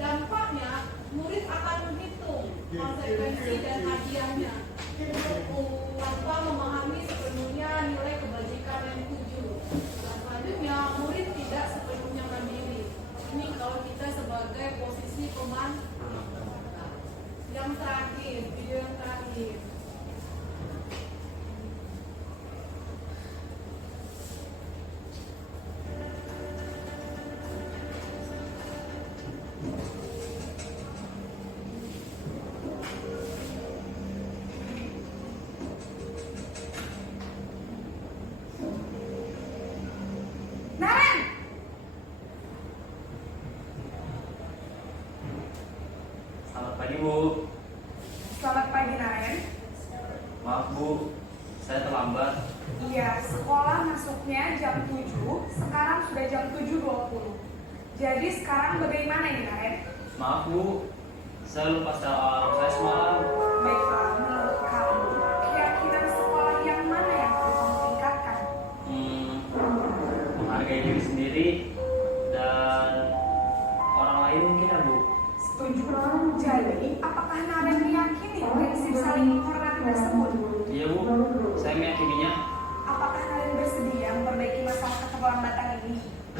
Dampaknya, murid akan menghitung konsekuensi dan hadiahnya tanpa memahami sepenuhnya nilai kebajikan yang dituju. Dan selanjutnya, murid tidak sepenuhnya mandiri. Ini kalau kita sebagai posisi pemantau. Yang terakhir, video yang terakhir. Naren! Selamat pagi Bu. Selamat pagi, Naren. Maaf Bu, saya terlambat. Iya, sekolah masuknya jam 7, sekarang sudah jam 7.20. Jadi sekarang bagaimana ini, Naren? Maaf Bu, saya lupa setel alarm saya semalam. Baiklah, menurut kamu, kira-kira sekolah yang mana yang perlu kamu tingkatkan? Menghargai diri sendiri dan orang lain mungkin ya Bu. Setuju. Jadi, apakah Naren meyakini prinsip saling menghormati tersebut? Iya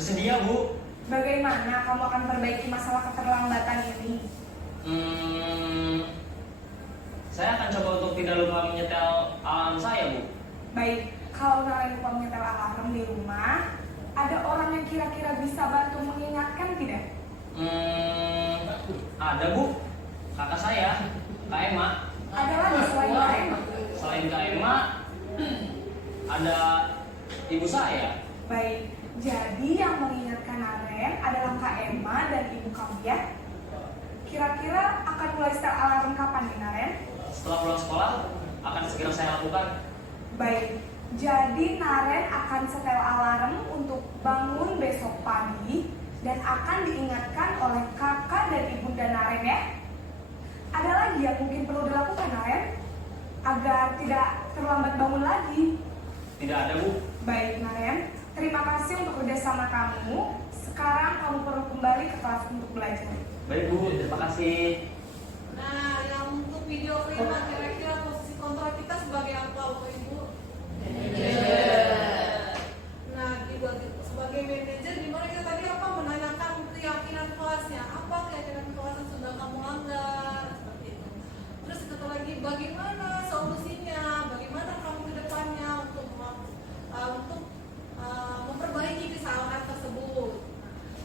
Bersedia, Bu. Bagaimana kamu akan perbaiki masalah keterlambatan ini? Saya akan coba untuk tidak lupa menyetel alarm saya, Bu. Baik, kalau kalian lupa menyetel alarm di rumah, ada orang yang kira-kira bisa bantu mengingatkan tidak? Ada, Bu. Kakak saya, Kak Emma. Ada lagi selain kalian? Selain Kak Emma, ada ibu saya. Baik, jadi yang mengingatkan Naren adalah Kak Emma dan ibu kamu ya? Kira-kira akan mulai setel alarm kapan nih Naren? Setelah pulang sekolah, akan segera saya lakukan. Baik, jadi Naren akan setel alarm untuk bangun besok pagi dan akan diingatkan oleh kakak dan ibunda Naren ya. Ada lagi yang mungkin perlu dilakukan Naren agar tidak terlambat bangun lagi? Tidak ada, Bu. Baik Naren, terima kasih untuk kerjasama kamu. Sekarang kamu perlu kembali ke kelas untuk belajar. Baik, Bu. Terima kasih. Nah, yang untuk video kelima kira-kira posisi kontrol kita sebagai apa, Bapak Ibu? Nah, sebagai manajer dimana kita tadi apa menanyakan keyakinan kelasnya, apa keyakinan kelas yang sudah kamu langgar, seperti itu. Terus satu lagi, bagaimana solusinya, bagaimana kamu ke depannya untuk memperbaiki kesalahan tersebut.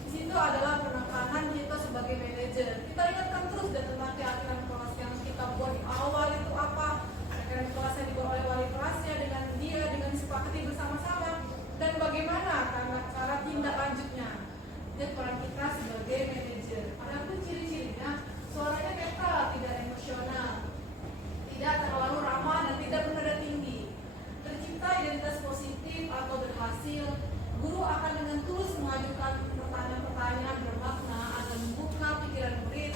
Di situ adalah penekanan kita sebagai manajer. Kita ingatkan terus dan tentang keyakinan kelas yang kita buat di awal itu apa, keyakinan kelas yang dibuat oleh wali kelasnya dengan disepakati bersama-sama, dan bagaimana cara tindak lanjutnya. Jadi peran kita sebagai manajer. Adapun ciri-cirinya, suaranya netral, tidak emosional, tidak terlalu ramah dan tidak bernada tinggi. Tercipta identitas positif atau berhasil. Guru akan dengan tulus mengajukan pertanyaan-pertanyaan bermakna agar membuka pikiran murid.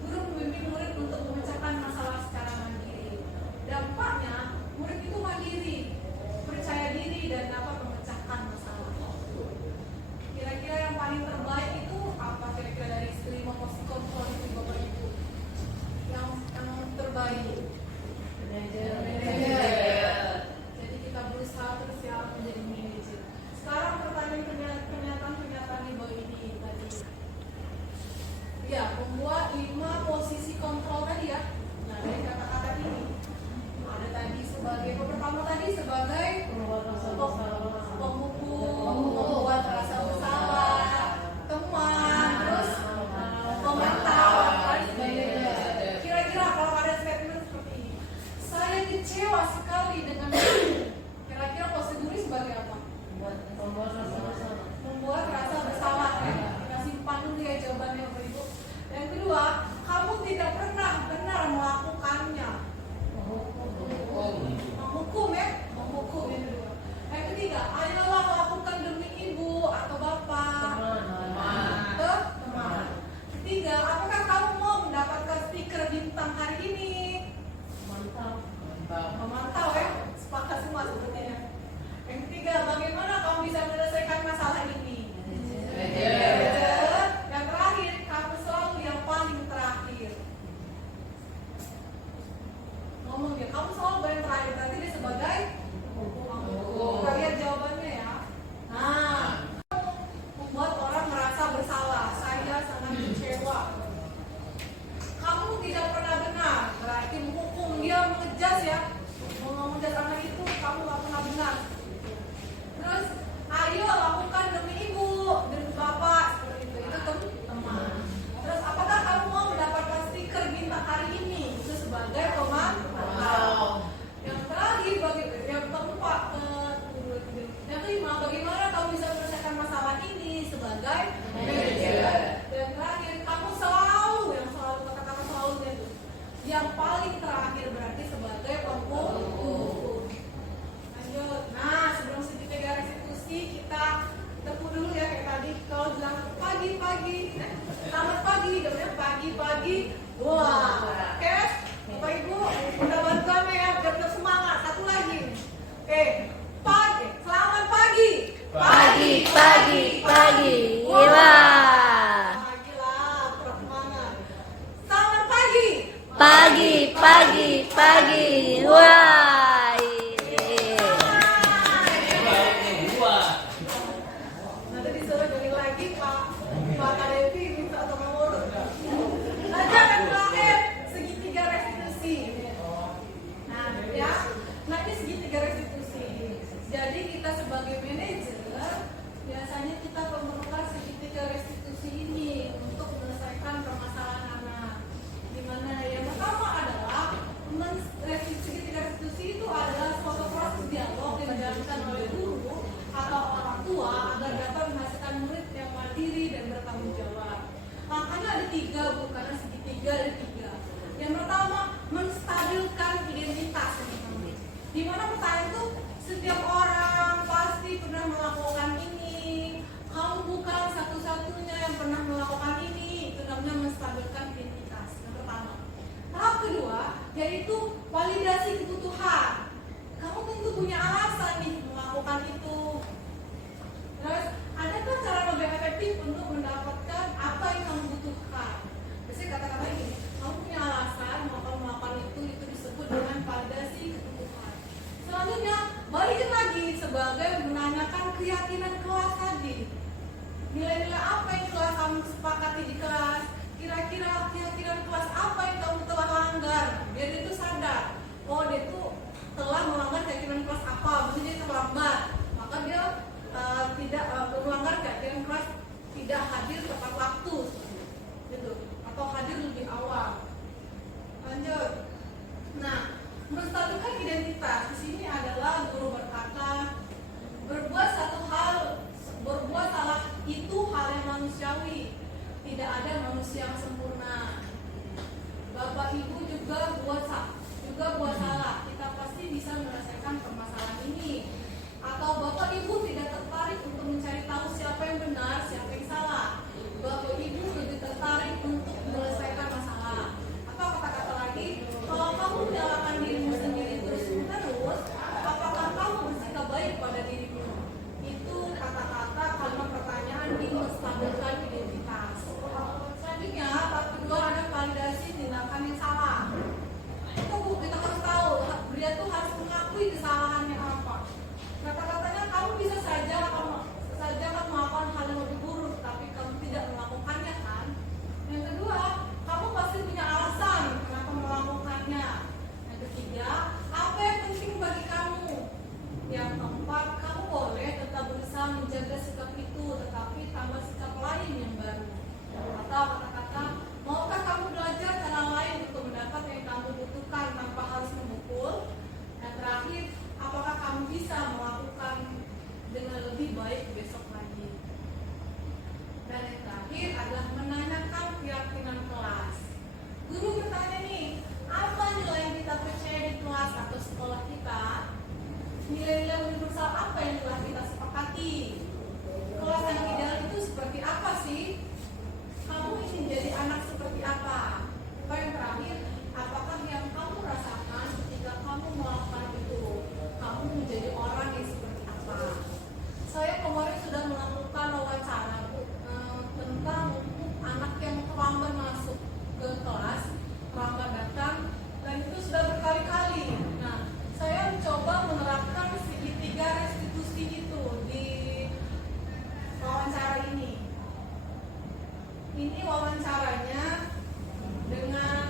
Guru membimbing murid untuk memecahkan masalah secara mandiri. Dampaknya, murid itu mandiri, percaya diri dan dapat memecahkan masalah. Kira-kira yang paling terbaik itu apa kira-kira dari kelima posisi kontrol itu Bapak Ibu? Yang terbaik. Jadi kita berusaha terus ya menjadi manajer. Sekarang pernyataan di bawah ini tadi. Ya, membuat 5 posisi kontrol tadi ya. Nah, dari kata-kata ini ada tadi sebagai pertama tadi sebagai pemukul, membuat rasa bersalah, teman, terus pemantau. Kira-kira kalau ada statement seperti ini, saya kecewa sekali dengan ini. Kira-kira prosedur sebagai apa? Membuat rasa bersalah. Kita simpan dulu ya jawabannya Bapak Ibu. Yang kedua, kamu tidak pernah benar melakukannya. Menghukum ya, menghukum yang kedua. Yang ketiga, ayolah lakukan demi ibu atau bapak. Teman. Ketiga, apakah kamu mau mendapatkan stiker bintang hari ini? Memantau ya, sepakat semua sepertinya. Yang ketiga, bagaimana kamu bisa menyelesaikan masalah ini? Yang terakhir, kamu selalu yang paling terakhir. Ngomong dia, kamu selalu yang terakhir. Berarti dia sebagai kita lihat jawabannya ya. Nah, membuat orang merasa bersalah. Saya sangat kecewa. Kamu tidak pernah benar, berarti menghukum dia, mengejas ya. Mengejas anak itu, kamu gak pernah benar. Terus, ayo lakukan demi ibu, demi bapak, seperti itu. Itu teman. Terus, apakah kamu mau mendapatkan stiker bintang hari ini? Itu sebagai pemantau. Yang terakhir, yang keempat, yang kelima, bagaimana kamu bisa menyelesaikan masalah ini sebagai manajer? Dan terakhir, kamu selalu, kata-kata selalu itu. Yang paling terakhir berarti sebagai pemukul. Lanjut. Nah, sebelum sedikit garis institusi, kita tepuk dulu ya kayak tadi. Kalau bilang pagi-pagi, selamat pagi, namanya pagi-pagi. Wah, oke? Bapak Ibu, udah bantuannya ya, biar tetap semangat. Satu lagi. Oke, pagi, selamat pagi. Pagi, pagi, pagi. Wah. Pagi lah, terus semangat. Selamat pagi. Pagi, pagi, pagi. Wah. Nah, tadi suruh biasanya kita memerlukan segitiga restitusi ini untuk menyelesaikan permasalahan anak. Dimana yang pertama adalah segitiga restitusi itu adalah suatu proses dialog yang dilakukan oleh guru atau orang tua agar dapat menghasilkan murid yang mandiri dan bertanggung jawab. Makanya ada tiga, bukan segitiga, ada tiga. Yang pertama, menstabilkan identitas. Di mana pertanyaan itu setiap orang pasti pernah melakukan ini. Kamu bukan satu-satunya yang pernah melakukan ini. Itu namanya menstabilkan identitas. Yang pertama. Tahap kedua yaitu validasi kebutuhan. Kamu tentu punya alasan nih melakukan itu. Terus, adakah cara lebih efektif untuk mendapatkan apa yang kamu butuhkan? Biasanya kata-kata ini, kamu punya alasan mau kamu melakukan itu disebut dengan validasi kebutuhan. Selanjutnya, balikin lagi sebagai menanyakan keyakinan kelas tadi. Nilai-nilai apa yang telah kamu sepakati di kelas? Kira-kira keyakinan kelas apa yang kamu telah langgar? Biar dia itu sadar, oh dia itu telah melanggar keyakinan kelas apa, maksudnya dia terlambat, maka dia tidak melanggar keyakinan kelas, tidak hadir tepat waktu, gitu, atau hadir lebih awal. Lanjut. Nah, menstabilkan identitas di sini adalah guru berkata, berbuat salah itu hal yang manusiawi. Tidak ada manusia yang sempurna. Bapak Ibu juga buat salah. Kita pasti bisa menyelesaikan permasalahan ini. Atau Bapak Ibu tidak tertarik untuk mencari tahu siapa yang benar, siapa yang salah. Bapak Ibu lebih tertarik untuk menyelesaikan masalah. Atau kata-kata lagi, kalau kamu menyalahkan dirimu sendiri terus-menerus, apakah kamu bersikap baik pada dirimu? Itu kata-kata kalimat pertanyaan di menstabilkan identitas. Selanjutnya, tahap kedua ada validasi tindakan yang salah. Kita harus tahu, dia tuh harus mengakui kesalahannya apa. Kata-katanya, kamu bisa saja melakukan hal yang lebih buruk, tapi kamu tidak melakukannya kan? Yang kedua, kamu pasti punya alasan kenapa melakukannya. Yang ketiga, apa yang penting bagi kamu? Yang keempat, kamu boleh tetap berusaha menjaga sikap itu, tetapi tambah sikap lain yang baru. Atau kata-kata, maukah kamu belajar cara lain untuk mendapat yang kamu butuhkan tanpa harus memukul? Dan terakhir, apakah kamu bisa melakukan dengan lebih baik besok lagi? Dan yang terakhir adalah menanyakan keyakinan kelas. Guru bertanya nih, apa nilai yang kita percaya di kelas atau sekolah kita? Nilai-nilai universal apa yang telah kita sepakati? Kelas yang ideal itu seperti apa sih? Kamu ingin jadi anak seperti apa? Yang terakhir, apakah yang kamu rasakan ketika kamu melakukan itu? Kamu menjadi orang yang seperti apa? Saya kemarin sudah melakukan wawancara tentang anak yang terlambat masuk ke kelas, terlambat datang, dan itu sudah berkali-kali. Nah, saya mencoba menerapkan segitiga restitusi itu di wawancara ini. Ini wawancaranya dengan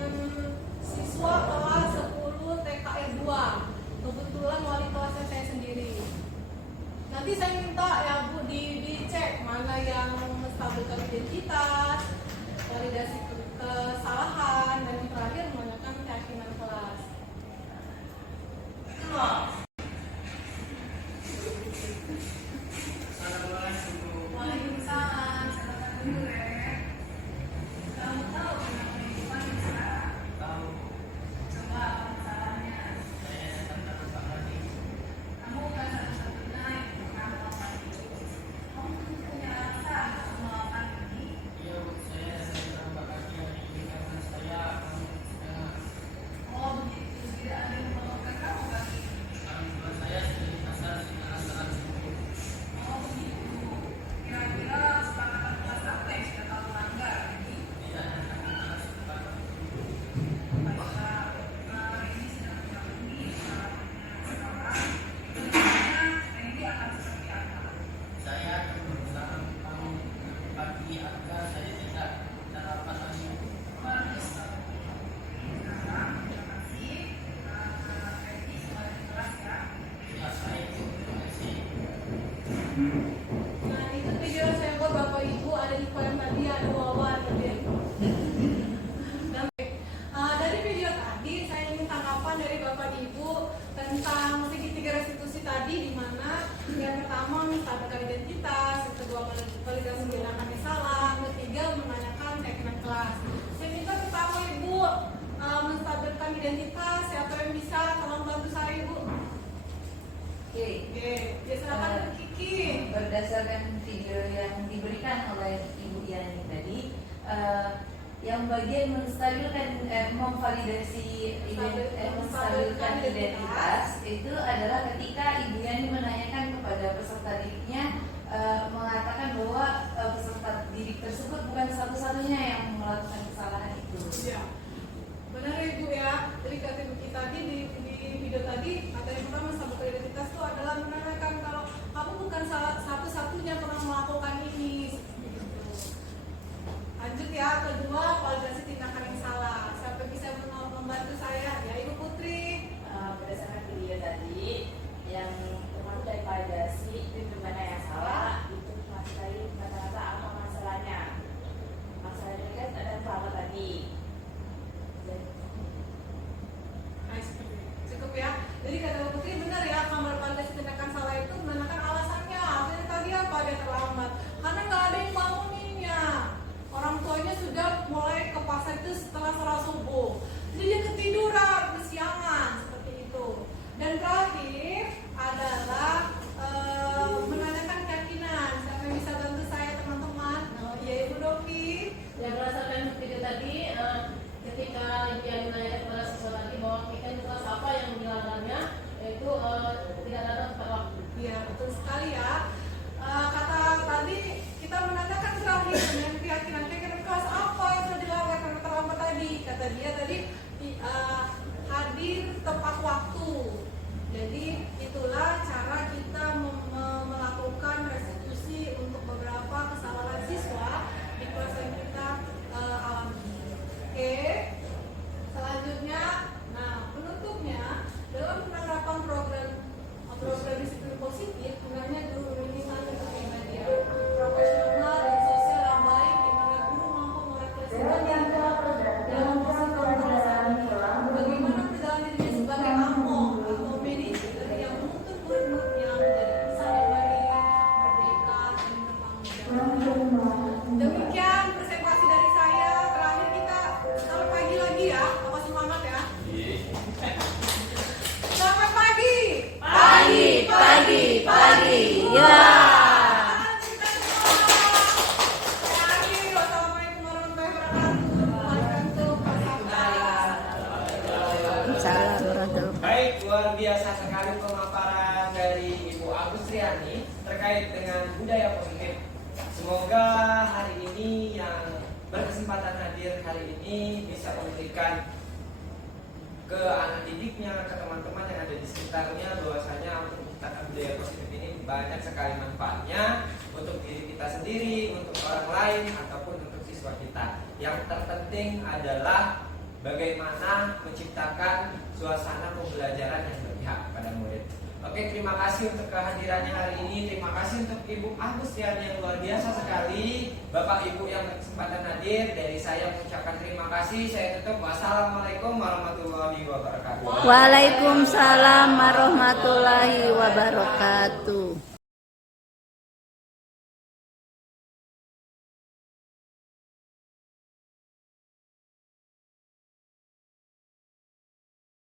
Bapak Ibu tentang segitiga restitusi tadi, di mana yang pertama menstabilkan identitas, yang kedua validasi menggunakan salah, yang ketiga menanyakan keyakinan kelas. Saya minta pertama Ibu menstabilkan identitas. Siapa yang bisa tolong bantu saya Ibu? Oke. Ya silakan Ibu Kiki. Berdasarkan video yang diberikan oleh Ibu Yani tadi, yang bagian menstabilkan identitas itu adalah ketika Ibu Yani menanyakan kepada peserta didiknya, mengatakan bahwa peserta didik tersebut bukan satu-satunya yang melakukan kesalahan itu. Ya, benar ya Ibu ya. Jadi kata Ibu kita tadi di video tadi, kata yang pertama menstabilkan identitas itu adalah menanyakan kalau kamu bukan satu-satunya pernah melakukan ini. Lanjut ya, kedua validasi tindakan yang salah. Siapa yang bisa membantu saya? Ya Ibu Putri. Berdasarkan video tadi yang termasuk dari validasi tindakan yang salah itu masih dari kata-kata apa masalahnya. Masalahnya kan ada apa tadi. Cukup ya. Jadi kata Ibu Putri benar ya, kamar validasi tindakan salah itu menanyakan alasannya. Alasannya tadi apa? Dia terlambat. Karena nggak ada yang banguninnya. Orang tuanya sudah mulai ke pasar itu setelah sholat subuh. Jadi dia ketiduran, kesiangan seperti itu. Dan terakhir adalah menanyakan keyakinan. Siapa yang bisa bantu saya teman-teman? Ya Ibu Dovi. Yang berdasarkan video tadi, ketika Ibu yang menanyakan kepada siswa tadi bahwa kita itu kelas apa yang dilarangnya, yaitu tidak datang tepat waktu. Iya betul sekali ya. Kata tadi kita menanyakan terakhir dengan keyakinan kelas apa yang sudah dilakukan karena terlambat tadi. Kata dia tadi hadir tepat waktu. Jadi itulah cara kita melakukan restitusi untuk beberapa kesalahan siswa di kelas yang kita alami. Oke. Selanjutnya, nah penutupnya dalam penerapan program disiplin positif, gunanya guru minimal dan pribadian profesional dan sosial yang baik, di mana guru mampu merefleksikan dalam posisi pembelajaran bagaimana perjalanan dirinya sebagai among atau manajer yang menuntun murid-muridnya menjadi insan yang baik, merdeka, dan bertanggung jawab. Demikian presentasi dari saya. Terakhir kita selamat pagi lagi ya, apa semangat ya. Selamat pagi. Pagi. Ya. Wassalamualaikum warahmatullahi wabarakatuh. Salam warahmatullahi. Baik, luar biasa sekali pemaparan dari Ibu Agustriani terkait dengan budaya positif. Semoga hari ini yang berkesempatan hadir hari ini bisa memberikan ke anak didiknya, ke teman-teman yang ada di sekitarnya, bahwasanya untuk menciptakan budaya positif ini banyak sekali manfaatnya untuk diri kita sendiri, untuk orang lain, ataupun untuk siswa kita. Yang terpenting adalah bagaimana menciptakan suasana pembelajaran yang berpihak pada murid. Oke, terima kasih untuk kehadirannya hari ini. Terima kasih untuk Ibu Agustiani yang luar biasa sekali. Bapak Ibu yang berkesempatan hadir, dari saya mengucapkan terima kasih. Saya tutup. Wassalamualaikum warahmatullahi wabarakatuh. Waalaikumsalam warahmatullahi wabarakatuh.